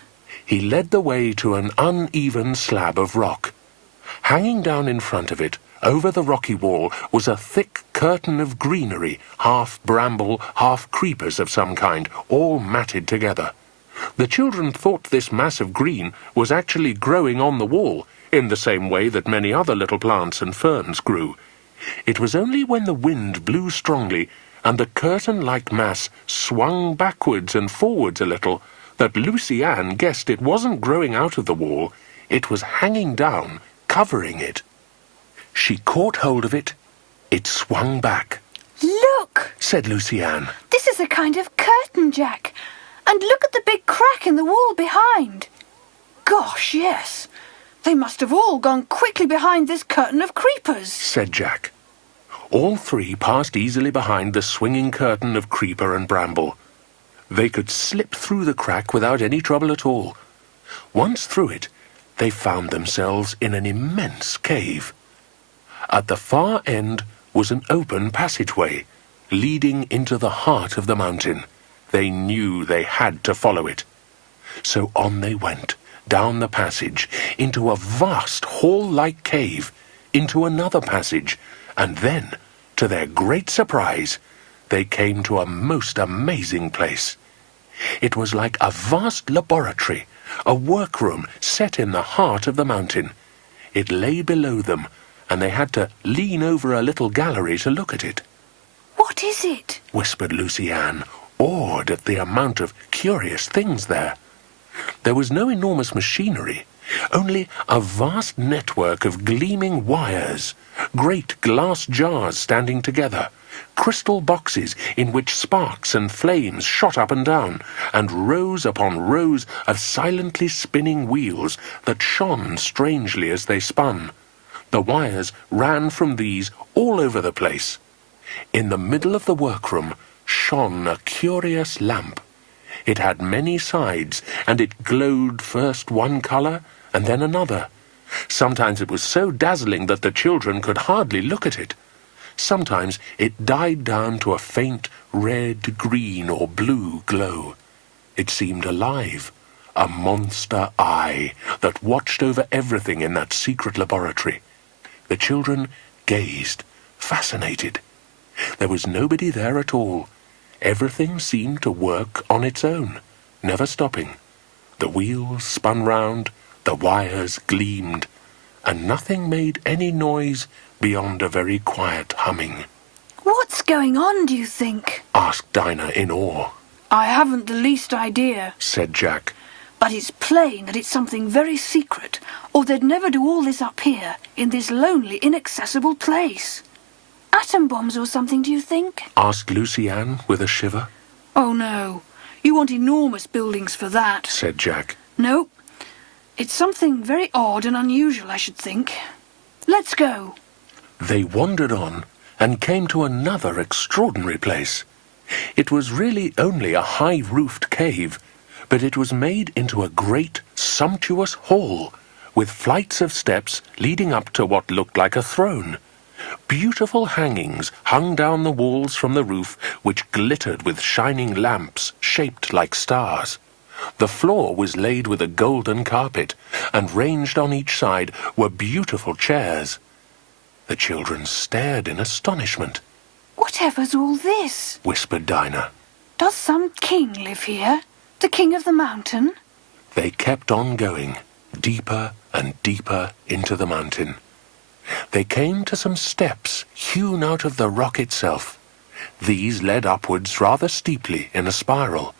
He led the way to an uneven slab of rock. Hanging down in front of it, over the rocky wall, was a thick curtain of greenery, half bramble, half creepers of some kind, all matted together. The children thought this mass of green was actually growing on the wall, in the same way that many other little plants and ferns grew. It was only when the wind blew strongly and the curtain-like mass swung backwards and forwards a little that Lucy Ann guessed it wasn't growing out of the wall, it was hanging down, covering it. She caught hold of it. It swung back. "Look," said Lucy Ann. "this is a kind of curtain, Jack. And look at the big crack in the wall behind." "Gosh, yes. They must have all gone quickly behind this curtain of creepers," said Jack. All three passed easily behind the swinging curtain of creeper and bramble. They could slip through the crack without any trouble at all. Once through it, they found themselves in an immense cave. At the far end was an open passageway, leading into the heart of the mountain. They knew they had to follow it. So on they went, down the passage, into a vast hall-like cave, into another passage, and then, to their great surprise, they came to a most amazing place. It was like a vast laboratory, a workroom set in the heart of the mountain. It lay below them, and they had to lean over a little gallery to look at it. What is it? Whispered Lucy Ann, awed at the amount of curious things there. There was no enormous machinery, only a vast network of gleaming wires, great glass jars standing together, crystal boxes in which sparks and flames shot up and down, and rows upon rows of silently spinning wheels that shone strangely as they spun. The wires ran from these all over the place. In the middle of the workroom shone a curious lamp. It had many sides, and it glowed first one colour and then another. Sometimes it was so dazzling that the children could hardly look at it. Sometimes it died down to a faint red, green, or blue glow. It seemed alive, a monster eye that watched over everything in that secret laboratory. The children gazed, fascinated. There was nobody there at all. Everything seemed to work on its own, never stopping. The wheels spun round, the wires gleamed, and nothing made any noise beyond a very quiet humming. What's going on, do you think? Asked Dinah in awe. I haven't the least idea, Said Jack. but it's plain that it's something very secret, or they'd never do all this up here, in this lonely, inaccessible place. Atom bombs or something, do you think? Asked Lucy Ann with a shiver. Oh, no. You want enormous buildings for that. Said Jack. No. It's something very odd and unusual, I should think. Let's go. They wandered on and came to another extraordinary place. It was really only a high-roofed cave, but it was made into a great, sumptuous hall, with flights of steps leading up to what looked like a throne. Beautiful hangings hung down the walls from the roof, which glittered with shining lamps shaped like stars. The floor was laid with a golden carpet, and ranged on each side were beautiful chairs. The children stared in astonishment. Whatever's all this? Whispered Dinah. Does some king live here? The king of the mountain? They kept on going, deeper and deeper into the mountain. They came to some steps hewn out of the rock itself. These led upwards rather steeply in a spiral.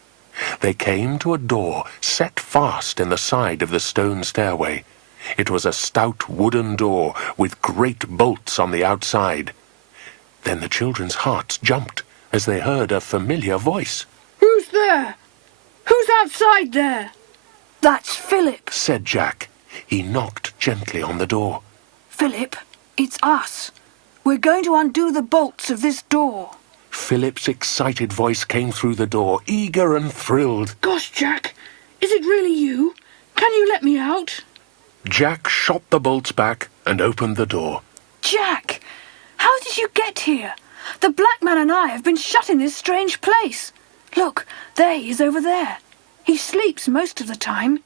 They came to a door set fast in the side of the stone stairway. It was a stout wooden door with great bolts on the outside. Then the children's hearts jumped as they heard a familiar voice. Who's there? Who's outside there? That's Philip. Said Jack. He knocked gently on the door. Philip, it's us. We're going to undo the bolts of this door. Philip's excited voice came through the door, eager and thrilled. Gosh, Jack, is it really you? Can you let me out? Jack shot the bolts back and opened the door. Jack, how did you get here? The black man and I have been shut in this strange place. Look, there he is over there. He sleeps most of the time.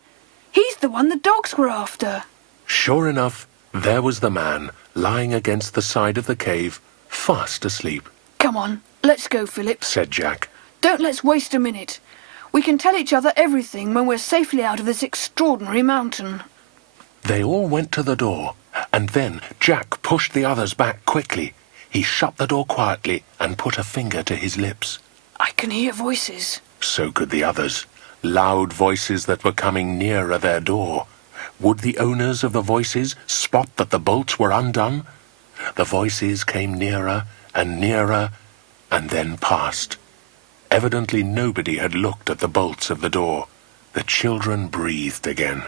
He's the one the dogs were after. Sure enough, there was the man, lying against the side of the cave, fast asleep. Come on, let's go, Philip. Said Jack. Don't let's waste a minute. We can tell each other everything when we're safely out of this extraordinary mountain. They all went to the door, and then Jack pushed the others back quickly. He shut the door quietly and put a finger to his lips. I can hear voices. So could the others, loud voices that were coming nearer their door. Would the owners of the voices spot that the bolts were undone? The voices came nearer and nearer, and then passed. Evidently nobody had looked at the bolts of the door. The children breathed again.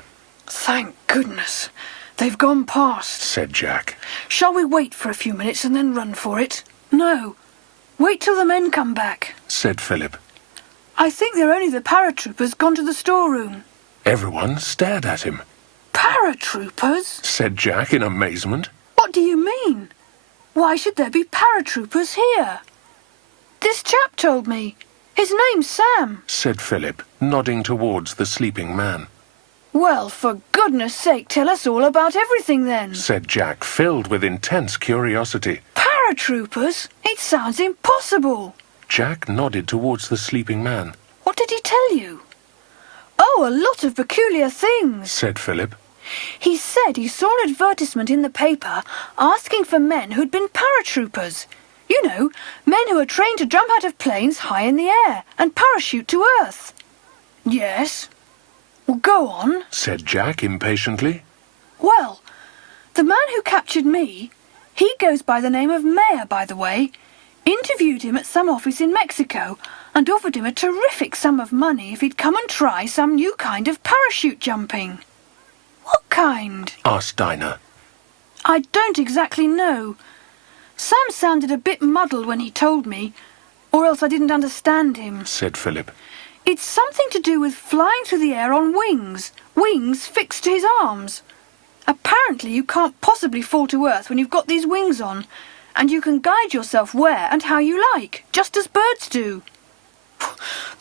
Thank goodness. They've gone past, Said Jack. Shall we wait for a few minutes and then run for it? No. Wait till the men come back. Said Philip. I think they're only the paratroopers gone to the storeroom. Everyone stared at him. Paratroopers? Said Jack in amazement. What do you mean? Why should there be paratroopers here? This chap told me. His name's Sam, said Philip, nodding towards the sleeping man. Well, for goodness sake, tell us all about everything then, said Jack, filled with intense curiosity. Paratroopers? It sounds impossible. Jack nodded towards the sleeping man. What did he tell you? Oh, a lot of peculiar things, said Philip. He said he saw an advertisement in the paper asking for men who'd been paratroopers. You know, men who are trained to jump out of planes high in the air and parachute to Earth. Yes. Well, go on, said Jack impatiently. Well, the man who captured me, he goes by the name of Mayer, by the way, interviewed him at some office in Mexico and offered him a terrific sum of money if he'd come and try some new kind of parachute jumping. What kind? asked Dinah. I don't exactly know. Sam sounded a bit muddled when he told me, or else I didn't understand him, said Philip. It's something to do with flying through the air on wings fixed to his arms. Apparently you can't possibly fall to earth when you've got these wings on, and you can guide yourself where and how you like, just as birds do.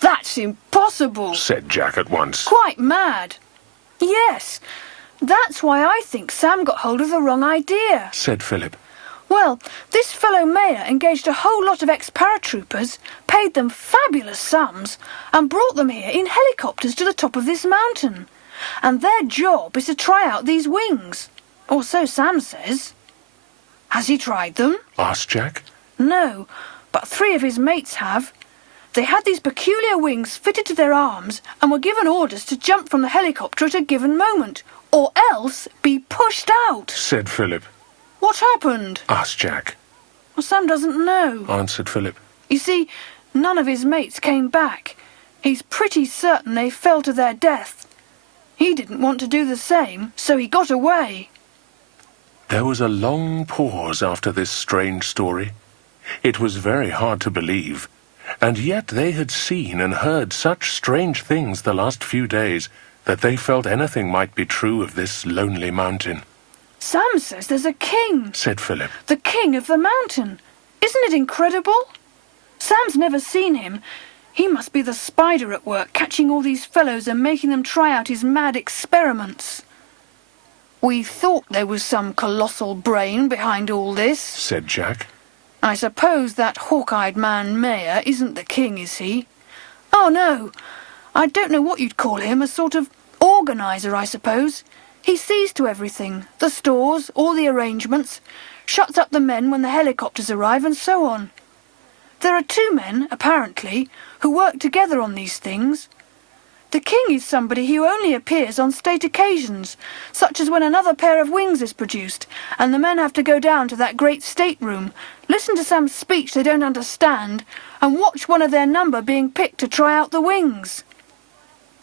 That's impossible, said Jack at once. Quite mad. Yes, that's why I think Sam got hold of the wrong idea, said Philip. Well, this fellow Mayer engaged a whole lot of ex-paratroopers, paid them fabulous sums, and brought them here in helicopters to the top of this mountain. And their job is to try out these wings. Or so Sam says. Has he tried them? asked Jack. No, but 3 of his mates have. They had these peculiar wings fitted to their arms and were given orders to jump from the helicopter at a given moment, or else be pushed out, said Philip. What happened? asked Jack. Well, Sam doesn't know, answered Philip. You see, none of his mates came back. He's pretty certain they fell to their death. He didn't want to do the same, so he got away. There was a long pause after this strange story. It was very hard to believe, and yet they had seen and heard such strange things the last few days that they felt anything might be true of this lonely mountain. Sam says there's a king, said Philip. The king of the mountain. Isn't it incredible? Sam's never seen him. He must be the spider at work, catching all these fellows and making them try out his mad experiments. We thought there was some colossal brain behind all this, said Jack. I suppose that hawk-eyed man Mayer isn't the king, is he? Oh, no. I don't know what you'd call him, a sort of organiser, I suppose. He sees to everything, the stores, all the arrangements, shuts up the men when the helicopters arrive, and so on. There are 2 men, apparently, who work together on these things. The king is somebody who only appears on state occasions, such as when another pair of wings is produced, and the men have to go down to that great stateroom, listen to some speech they don't understand, and watch one of their number being picked to try out the wings.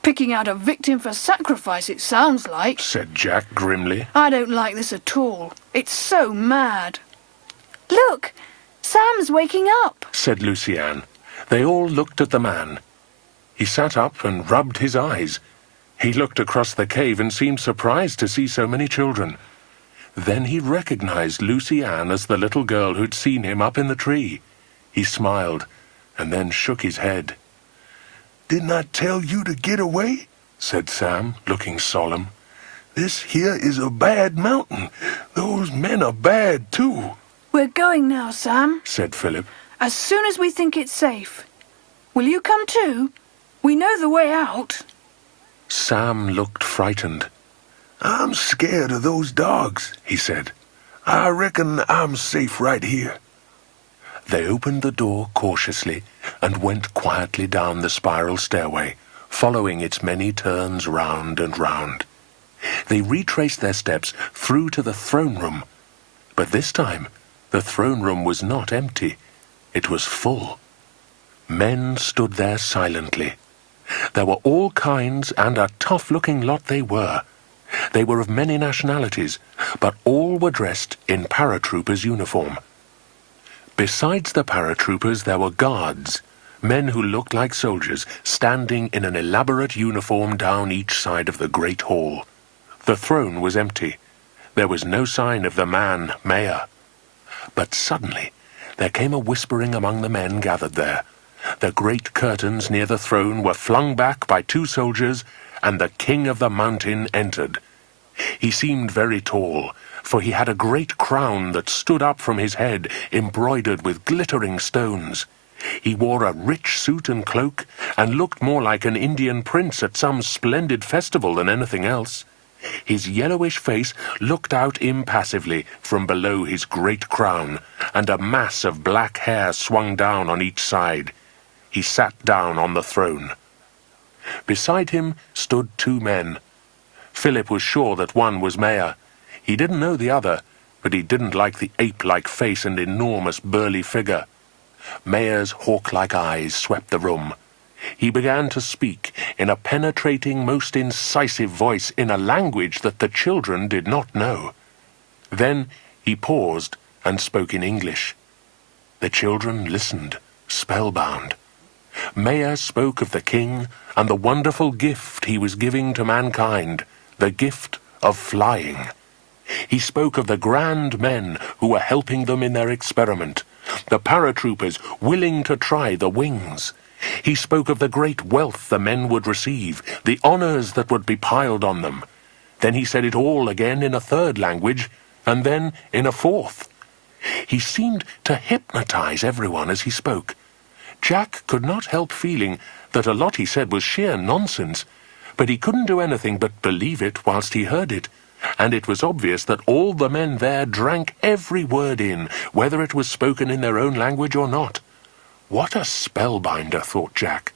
Picking out a victim for sacrifice, it sounds like, said Jack grimly. I don't like this at all. It's so mad. Look, Sam's waking up, said Lucy-Anne. They all looked at the man. He sat up and rubbed his eyes. He looked across the cave and seemed surprised to see so many children. Then he recognized Lucy-Anne as the little girl who'd seen him up in the tree. He smiled and then shook his head. Didn't I tell you to get away? said Sam, looking solemn. This here is a bad mountain. Those men are bad, too. We're going now, Sam, said Philip. As soon as we think it's safe. Will you come too? We know the way out. Sam looked frightened. I'm scared of those dogs, he said. I reckon I'm safe right here. They opened the door cautiously and went quietly down the spiral stairway, following its many turns round and round. They retraced their steps through to the throne room, but this time the throne room was not empty. It was full. Men stood there silently. There were all kinds, and a tough-looking lot they were. They were of many nationalities, but all were dressed in paratroopers' uniform. Besides the paratroopers, there were guards, men who looked like soldiers, standing in an elaborate uniform down each side of the great hall. The throne was empty. There was no sign of the man, Mayer. But suddenly there came a whispering among the men gathered there. The great curtains near the throne were flung back by 2 soldiers, and the king of the mountain entered. He seemed very tall, for he had a great crown that stood up from his head, embroidered with glittering stones. He wore a rich suit and cloak, and looked more like an Indian prince at some splendid festival than anything else. His yellowish face looked out impassively from below his great crown, and a mass of black hair swung down on each side. He sat down on the throne. Beside him stood 2 men. Philip was sure that one was Mayer. He didn't know the other, but he didn't like the ape-like face and enormous burly figure. Mayer's hawk-like eyes swept the room. He began to speak in a penetrating, most incisive voice in a language that the children did not know. Then he paused and spoke in English. The children listened, spellbound. Mayer spoke of the king and the wonderful gift he was giving to mankind, the gift of flying. He spoke of the grand men who were helping them in their experiment, the paratroopers willing to try the wings. He spoke of the great wealth the men would receive, the honors that would be piled on them. Then he said it all again in a 3rd language, and then in a 4th. He seemed to hypnotize everyone as he spoke. Jack could not help feeling that a lot he said was sheer nonsense, but he couldn't do anything but believe it whilst he heard it, and it was obvious that all the men there drank every word in, whether it was spoken in their own language or not. What a spellbinder, thought Jack.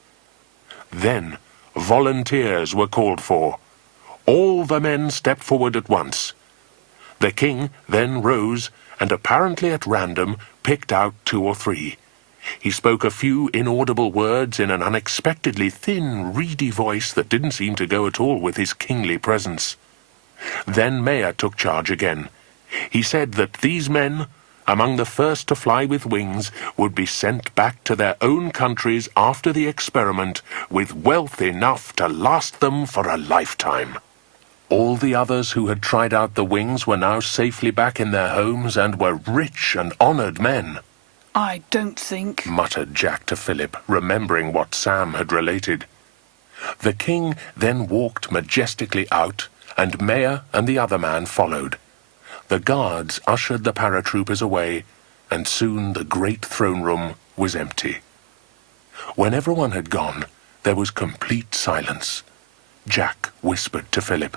Then volunteers were called for. All the men stepped forward at once. The king then rose and, apparently at random, picked out 2 or 3. He spoke a few inaudible words in an unexpectedly thin, reedy voice that didn't seem to go at all with his kingly presence. Then Mayer took charge again. He said that these men, among the first to fly with wings, would be sent back to their own countries after the experiment with wealth enough to last them for a lifetime. All the others who had tried out the wings were now safely back in their homes and were rich and honoured men. I don't think, muttered Jack to Philip, remembering what Sam had related. The king then walked majestically out, and Mayer and the other man followed. The guards ushered the paratroopers away, and soon the great throne room was empty. When everyone had gone, there was complete silence. Jack whispered to Philip,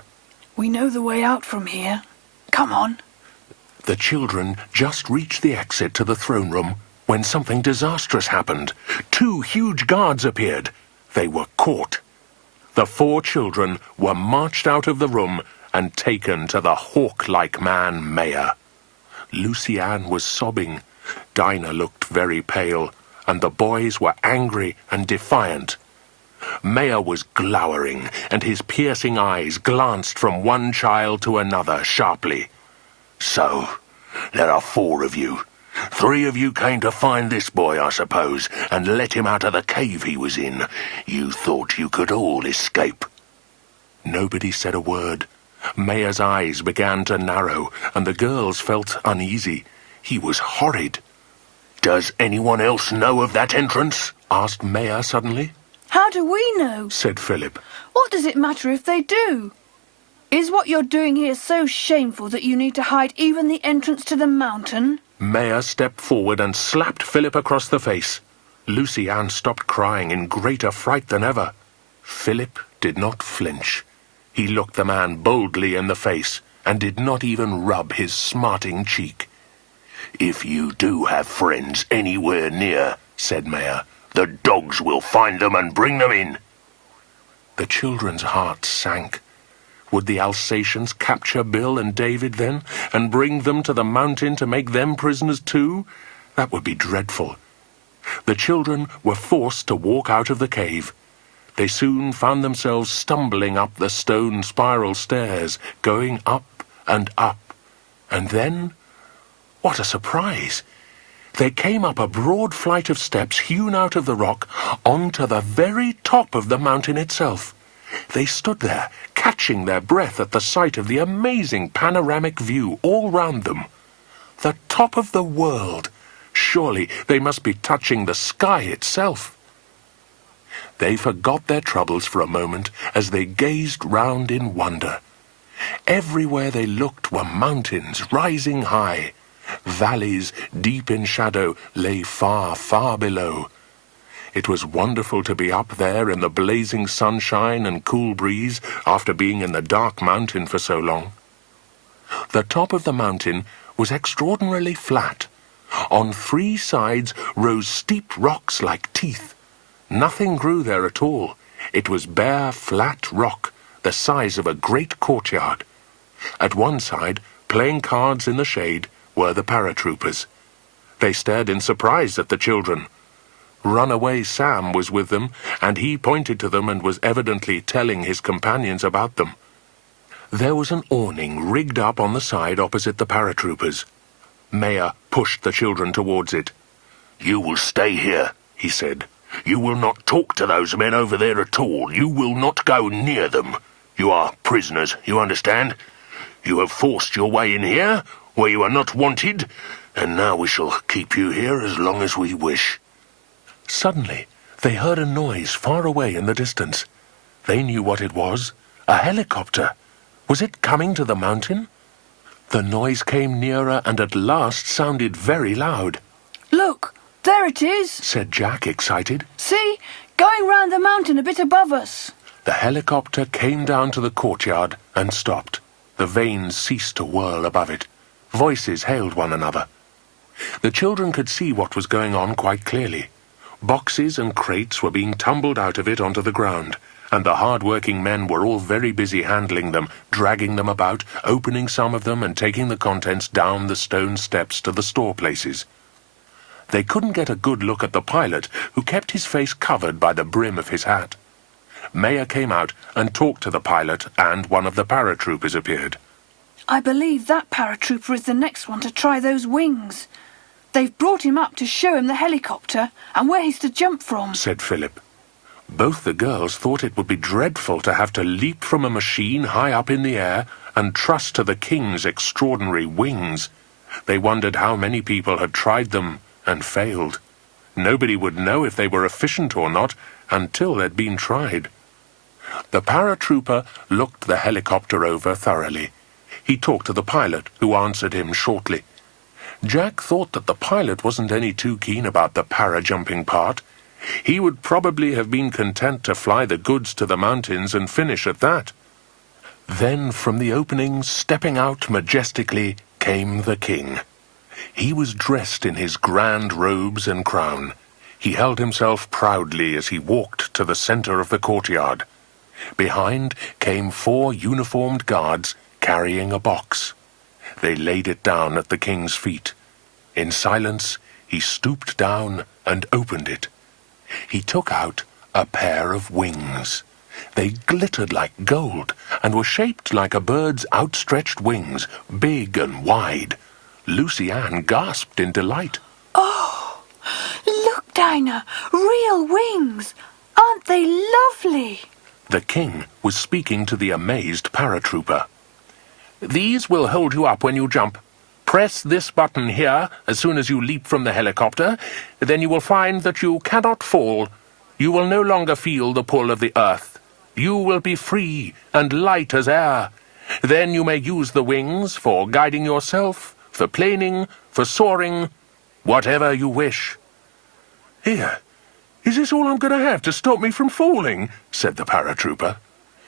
"We know the way out from here. Come on." The children just reached the exit to the throne room when something disastrous happened. 2 huge guards appeared. They were caught. The 4 children were marched out of the room and taken to the hawk-like man Mayer. Lucy-Ann was sobbing. Dinah looked very pale, and the boys were angry and defiant. Mayer was glowering, and his piercing eyes glanced from one child to another sharply. So, there are 4 of you. 3 of you came to find this boy, I suppose, and let him out of the cave he was in. You thought you could all escape. Nobody said a word. Mayer's eyes began to narrow, and the girls felt uneasy. He was horrid. Does anyone else know of that entrance? Asked Mayer suddenly. How do we know? Said Philip. What does it matter if they do? Is what you're doing here so shameful that you need to hide even the entrance to the mountain? Mayer stepped forward and slapped Philip across the face. Lucy-Ann stopped crying in greater fright than ever. Philip did not flinch. He looked the man boldly in the face and did not even rub his smarting cheek. If you do have friends anywhere near, said Mayer, the dogs will find them and bring them in. The children's hearts sank. Would the Alsatians capture Bill and David then, and bring them to the mountain to make them prisoners too? That would be dreadful. The children were forced to walk out of the cave. They soon found themselves stumbling up the stone spiral stairs, going up, and then, what a surprise! They came up a broad flight of steps hewn out of the rock onto the very top of the mountain itself. They stood there, catching their breath at the sight of the amazing panoramic view all round them. the top of the world. Surely they must be touching the sky itself. They forgot their troubles for a moment as they gazed round in wonder. Everywhere they looked were mountains rising high. Valleys deep in shadow lay far, far below. It was wonderful to be up there in the blazing sunshine and cool breeze after being in the dark mountain for so long. The top of the mountain was extraordinarily flat. On 3 sides rose steep rocks like teeth. Nothing grew there at all. It was bare, flat rock, the size of a great courtyard. At one side, playing cards in the shade, were the paratroopers. They stared in surprise at the children. Runaway Sam was with them, and he pointed to them and was evidently telling his companions about them. There was an awning rigged up on the side opposite the paratroopers. Mayer pushed the children towards it. "You will stay here," he said. "You will not talk to those men over there at all. You will not go near them. You are prisoners, you understand? You have forced your way in here, where you are not wanted, and now we shall keep you here as long as we wish." Suddenly, they heard a noise far away in the distance. They knew what it was. A helicopter. Was it coming to the mountain? The noise came nearer and at last sounded very loud. Look, there it is, said Jack, excited. See, going round the mountain a bit above us. The helicopter came down to the courtyard and stopped. The vanes ceased to whirl above it. Voices hailed one another. The children could see what was going on quite clearly. Boxes and crates were being tumbled out of it onto the ground, and the hard-working men were all very busy handling them, dragging them about, opening some of them and taking the contents down the stone steps to the store places. They couldn't get a good look at the pilot, who kept his face covered by the brim of his hat. Mayer came out and talked to the pilot, and one of the paratroopers appeared. I believe that paratrooper is the next one to try those wings. They've brought him up to show him the helicopter and where he's to jump from, said Philip. Both the girls thought it would be dreadful to have to leap from a machine high up in the air and trust to the king's extraordinary wings. They wondered how many people had tried them and failed. Nobody would know if they were efficient or not until they'd been tried. The paratrooper looked the helicopter over thoroughly. He talked to the pilot, who answered him shortly. Jack thought that the pilot wasn't any too keen about the para-jumping part. He would probably have been content to fly the goods to the mountains and finish at that. Then from the opening, stepping out majestically, came the king. He was dressed in his grand robes and crown. He held himself proudly as he walked to the center of the courtyard. Behind came 4 uniformed guards carrying a box. They laid it down at the king's feet. In silence, he stooped down and opened it. He took out a pair of wings. They glittered like gold and were shaped like a bird's outstretched wings, big and wide. Lucy Ann gasped in delight. Oh, look, Dinah, real wings. Aren't they lovely? The king was speaking to the amazed paratrooper. "These will hold you up when you jump. Press this button here as soon as you leap from the helicopter. Then you will find that you cannot fall. You will no longer feel the pull of the earth. You will be free and light as air. Then you may use the wings for guiding yourself, for planing, for soaring, whatever you wish." "Here, is this all I'm going to have to stop me from falling?" said the paratrooper.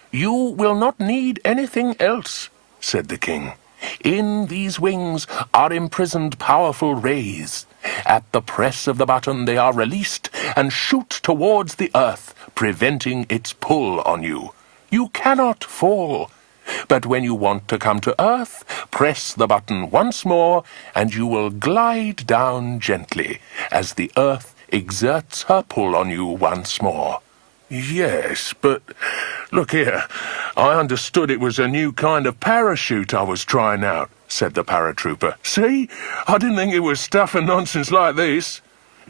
"You will not need anything else," said the king. "In these wings are imprisoned powerful rays. At the press of the button they are released and shoot towards the earth, preventing its pull on you. You cannot fall. But when you want to come to earth, press the button once more and you will glide down gently as the earth exerts her pull on you once more." "Yes, but look here, I understood it was a new kind of parachute I was trying out," said the paratrooper. "See? I didn't think it was stuff and nonsense like this."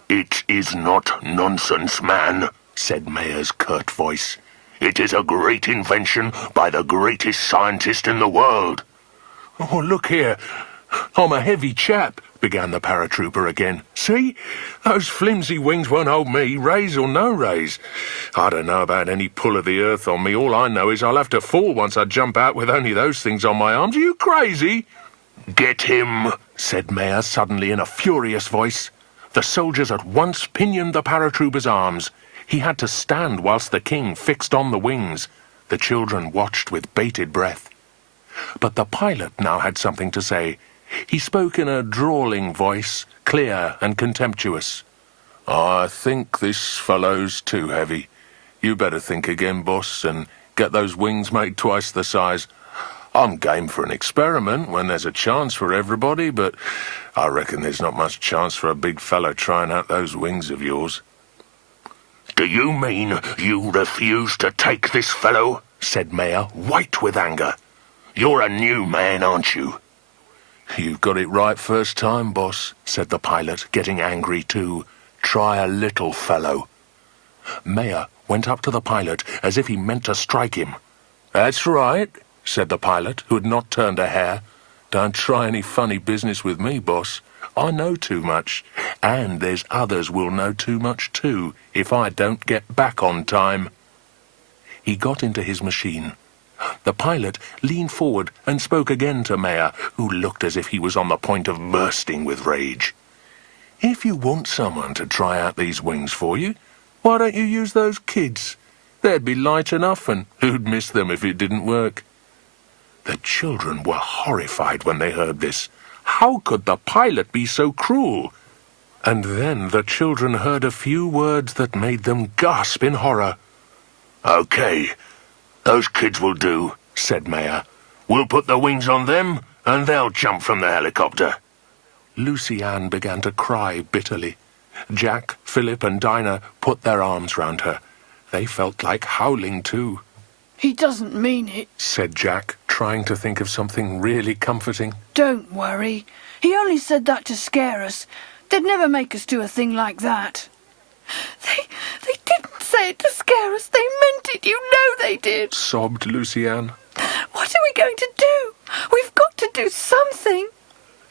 "It is not nonsense, man," said Mayer's curt voice. "It is a great invention by the greatest scientist in the world." "Oh, look here. I'm a heavy chap, began the paratrooper again. See? Those flimsy wings won't hold me, raise or no raise. I don't know about any pull of the earth on me. All I know is I'll have to fall once I jump out with only those things on my arms. Are you crazy? Get him, said Mayor suddenly in a furious voice. The soldiers at once pinioned the paratrooper's arms. He had to stand whilst the king fixed on the wings. The children watched with bated breath. But the pilot now had something to say. He spoke in a drawling voice, clear and contemptuous. I think this fellow's too heavy. You better think again, boss, and get those wings made twice the size. I'm game for an experiment when there's a chance for everybody, but I reckon there's not much chance for a big fellow trying out those wings of yours. Do you mean you refuse to take this fellow? Said Mayor, white with anger. You're a new man, aren't you? You've got it right first time, boss, said the pilot, getting angry too. Try a little fellow. Mayor went up to the pilot as if he meant to strike him. That's right, said the pilot, who had not turned a hair. Don't try any funny business with me, boss. I know too much, and there's others will know too much too if I don't get back on time. He got into his machine. The pilot leaned forward and spoke again to Mayor, who looked as if he was on the point of bursting with rage. If you want someone to try out these wings for you, why don't you use those kids? They'd be light enough, and who'd miss them if it didn't work? The children were horrified when they heard this. How could the pilot be so cruel? And then the children heard a few words that made them gasp in horror. Okay, those kids will do, said Mayor. We'll put the wings on them, and they'll jump from the helicopter. Lucy Ann began to cry bitterly. Jack, Philip, and Dinah put their arms round her. They felt like howling too. He doesn't mean it, said Jack, trying to think of something really comforting. Don't worry. He only said that to scare us. They'd never make us do a thing like that. They didn't say it to scare us. They meant it. You know they did, sobbed Lucy Ann. What are we going to do? We've got to do something.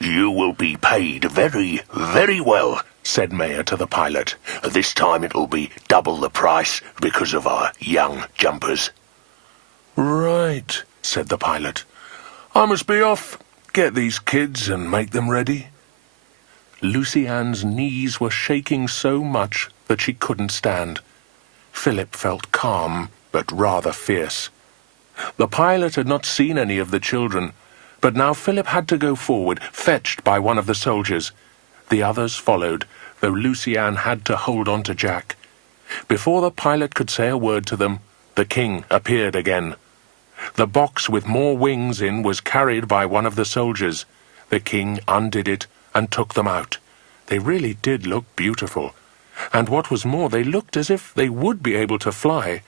You will be paid very, very well, said Mayor to the pilot. This time it'll be double the price because of our young jumpers. Right, said the pilot. I must be off. Get these kids and make them ready. Lucy Ann's knees were shaking so much that she couldn't stand. Philip felt calm, but rather fierce. The pilot had not seen any of the children, but now Philip had to go forward, fetched by one of the soldiers. The others followed, though Lucy Ann had to hold on to Jack. Before the pilot could say a word to them, the king appeared again. The box with more wings in was carried by one of the soldiers. The king undid it and took them out. They really did look beautiful, and what was more, they looked as if they would be able to fly.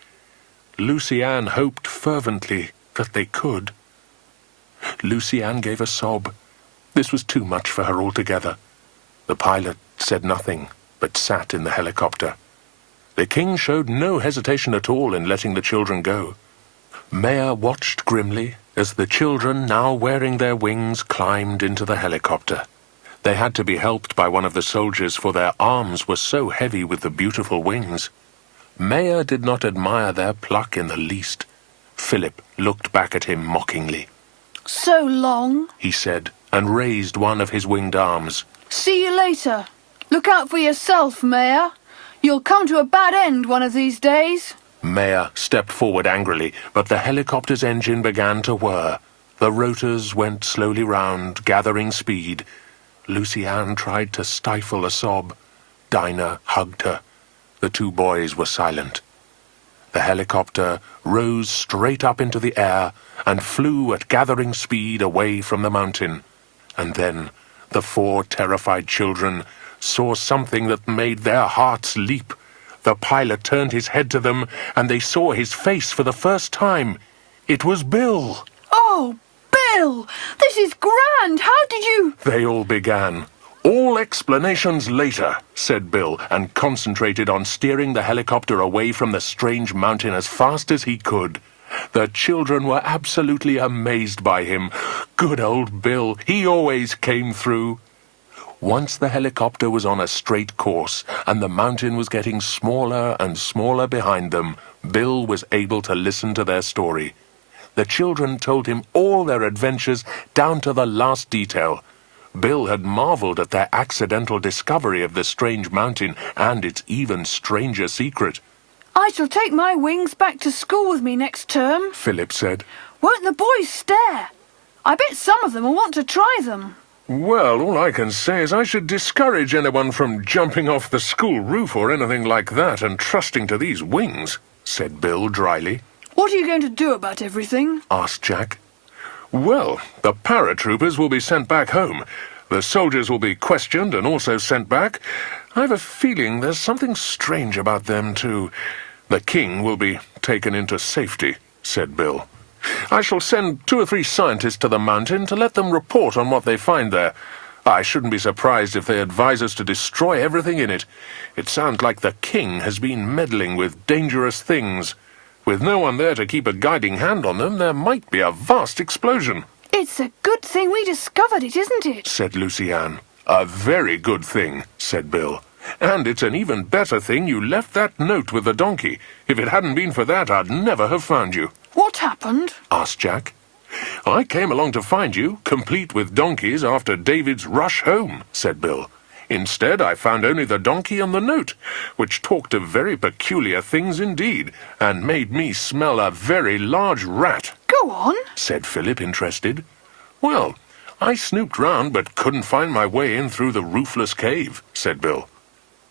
Lucy Ann hoped fervently that they could. Lucy Ann gave a sob. This was too much for her altogether. The pilot said nothing, but sat in the helicopter. The king showed no hesitation at all in letting the children go. Mayor watched grimly as the children, now wearing their wings, climbed into the helicopter. They had to be helped by one of the soldiers, for their arms were so heavy with the beautiful wings. Mayor did not admire their pluck in the least. Philip looked back at him mockingly. So long, he said, and raised one of his winged arms. See you later. Look out for yourself, Mayor. You'll come to a bad end one of these days. Mayor stepped forward angrily, but the helicopter's engine began to whir. The rotors went slowly round, gathering speed. Lucy Ann tried to stifle a sob. Dinah hugged her. The two boys were silent. The helicopter rose straight up into the air and flew at gathering speed away from the mountain. And then the four terrified children saw something that made their hearts leap. The pilot turned his head to them, and they saw his face for the first time. It was Bill. Oh, Bill! This is grand! How did you... They all began. All explanations later, said Bill, and concentrated on steering the helicopter away from the strange mountain as fast as he could. The children were absolutely amazed by him. Good old Bill, he always came through. Once the helicopter was on a straight course, and the mountain was getting smaller and smaller behind them, Bill was able to listen to their story. The children told him all their adventures down to the last detail. Bill had marveled at their accidental discovery of the strange mountain and its even stranger secret. I shall take my wings back to school with me next term, Philip said. Won't the boys stare? I bet some of them will want to try them. Well, all I can say is I should discourage anyone from jumping off the school roof or anything like that and trusting to these wings, said Bill dryly. What are you going to do about everything? Asked Jack. Well, the paratroopers will be sent back home. The soldiers will be questioned and also sent back. I have a feeling there's something strange about them, too. The king will be taken into safety, said Bill. I shall send 2 or 3 scientists to the mountain to let them report on what they find there. I shouldn't be surprised if they advise us to destroy everything in it. It sounds like the king has been meddling with dangerous things. With no one there to keep a guiding hand on them, there might be a vast explosion. It's a good thing we discovered it, isn't it? Said Lucy-Anne. A very good thing, said Bill. And it's an even better thing you left that note with the donkey. If it hadn't been for that, I'd never have found you. What happened? Asked Jack. I came along to find you, complete with donkeys, after David's rush home, said Bill. Instead, I found only the donkey and the note, which talked of very peculiar things indeed, and made me smell a very large rat. Go on, said Philip, interested. Well, I snooped round but couldn't find my way in through the roofless cave, said Bill.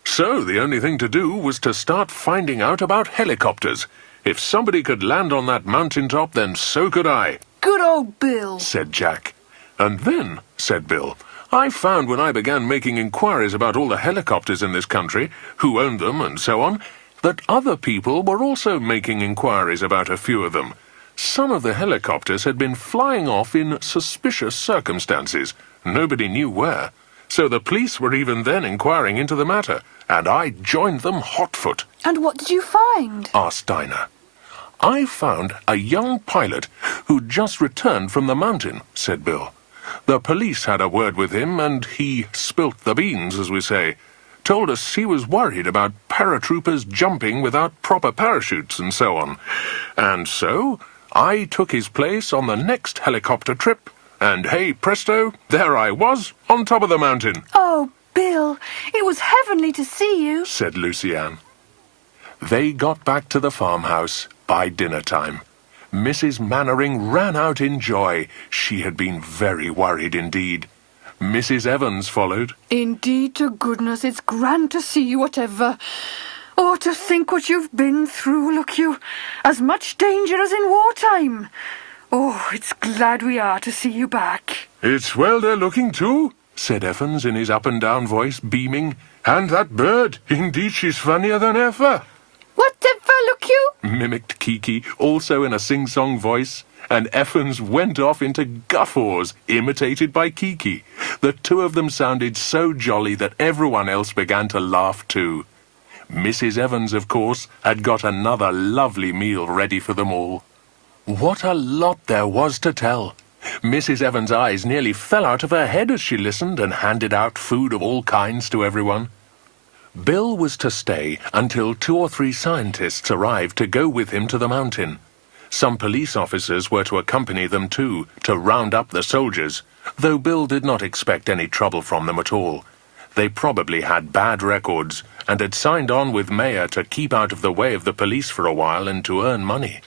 So the only thing to do was to start finding out about helicopters. If somebody could land on that mountaintop, then so could I. Good old Bill, said Jack. And then, said Bill, I found when I began making inquiries about all the helicopters in this country, who owned them and so on, that other people were also making inquiries about a few of them. Some of the helicopters had been flying off in suspicious circumstances. Nobody knew where. So the police were even then inquiring into the matter, and I joined them hotfoot. And what did you find? Asked Dinah. I found a young pilot who'd just returned from the mountain, said Bill. The police had a word with him, and he spilt the beans, as we say. Told us he was worried about paratroopers jumping without proper parachutes and so on. And so I took his place on the next helicopter trip, and hey presto, there I was, on top of the mountain. Oh, Bill, it was heavenly to see you, said Lucy-Anne. They got back to the farmhouse by dinner time. Mrs. Mannering ran out in joy. She had been very worried indeed. Mrs. Evans followed. Indeed to goodness, it's grand to see you, whatever. Oh, to think what you've been through, look you. As much danger as in wartime. Oh, it's glad we are to see you back. It's well they're looking too, said Evans in his up-and-down voice, beaming. And that bird, indeed she's funnier than ever. Whatever, look you, mimicked Kiki, also in a sing-song voice, and Evans went off into guffaws, imitated by Kiki. The two of them sounded so jolly that everyone else began to laugh too. Mrs. Evans, of course, had got another lovely meal ready for them all. What a lot there was to tell! Mrs. Evans' eyes nearly fell out of her head as she listened and handed out food of all kinds to everyone. Bill was to stay until 2 or 3 scientists arrived to go with him to the mountain. Some police officers were to accompany them too, to round up the soldiers, though Bill did not expect any trouble from them at all. They probably had bad records, and had signed on with Mayer to keep out of the way of the police for a while and to earn money.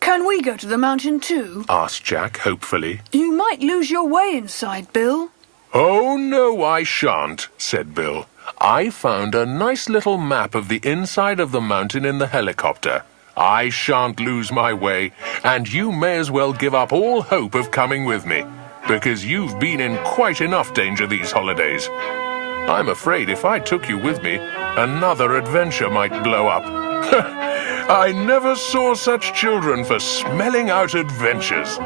Can we go to the mountain too? Asked Jack hopefully. You might lose your way inside, Bill. Oh, no, I shan't, said Bill. I found a nice little map of the inside of the mountain in the helicopter. I shan't lose my way, and you may as well give up all hope of coming with me, because you've been in quite enough danger these holidays. I'm afraid if I took you with me, another adventure might blow up. I never saw such children for smelling out adventures.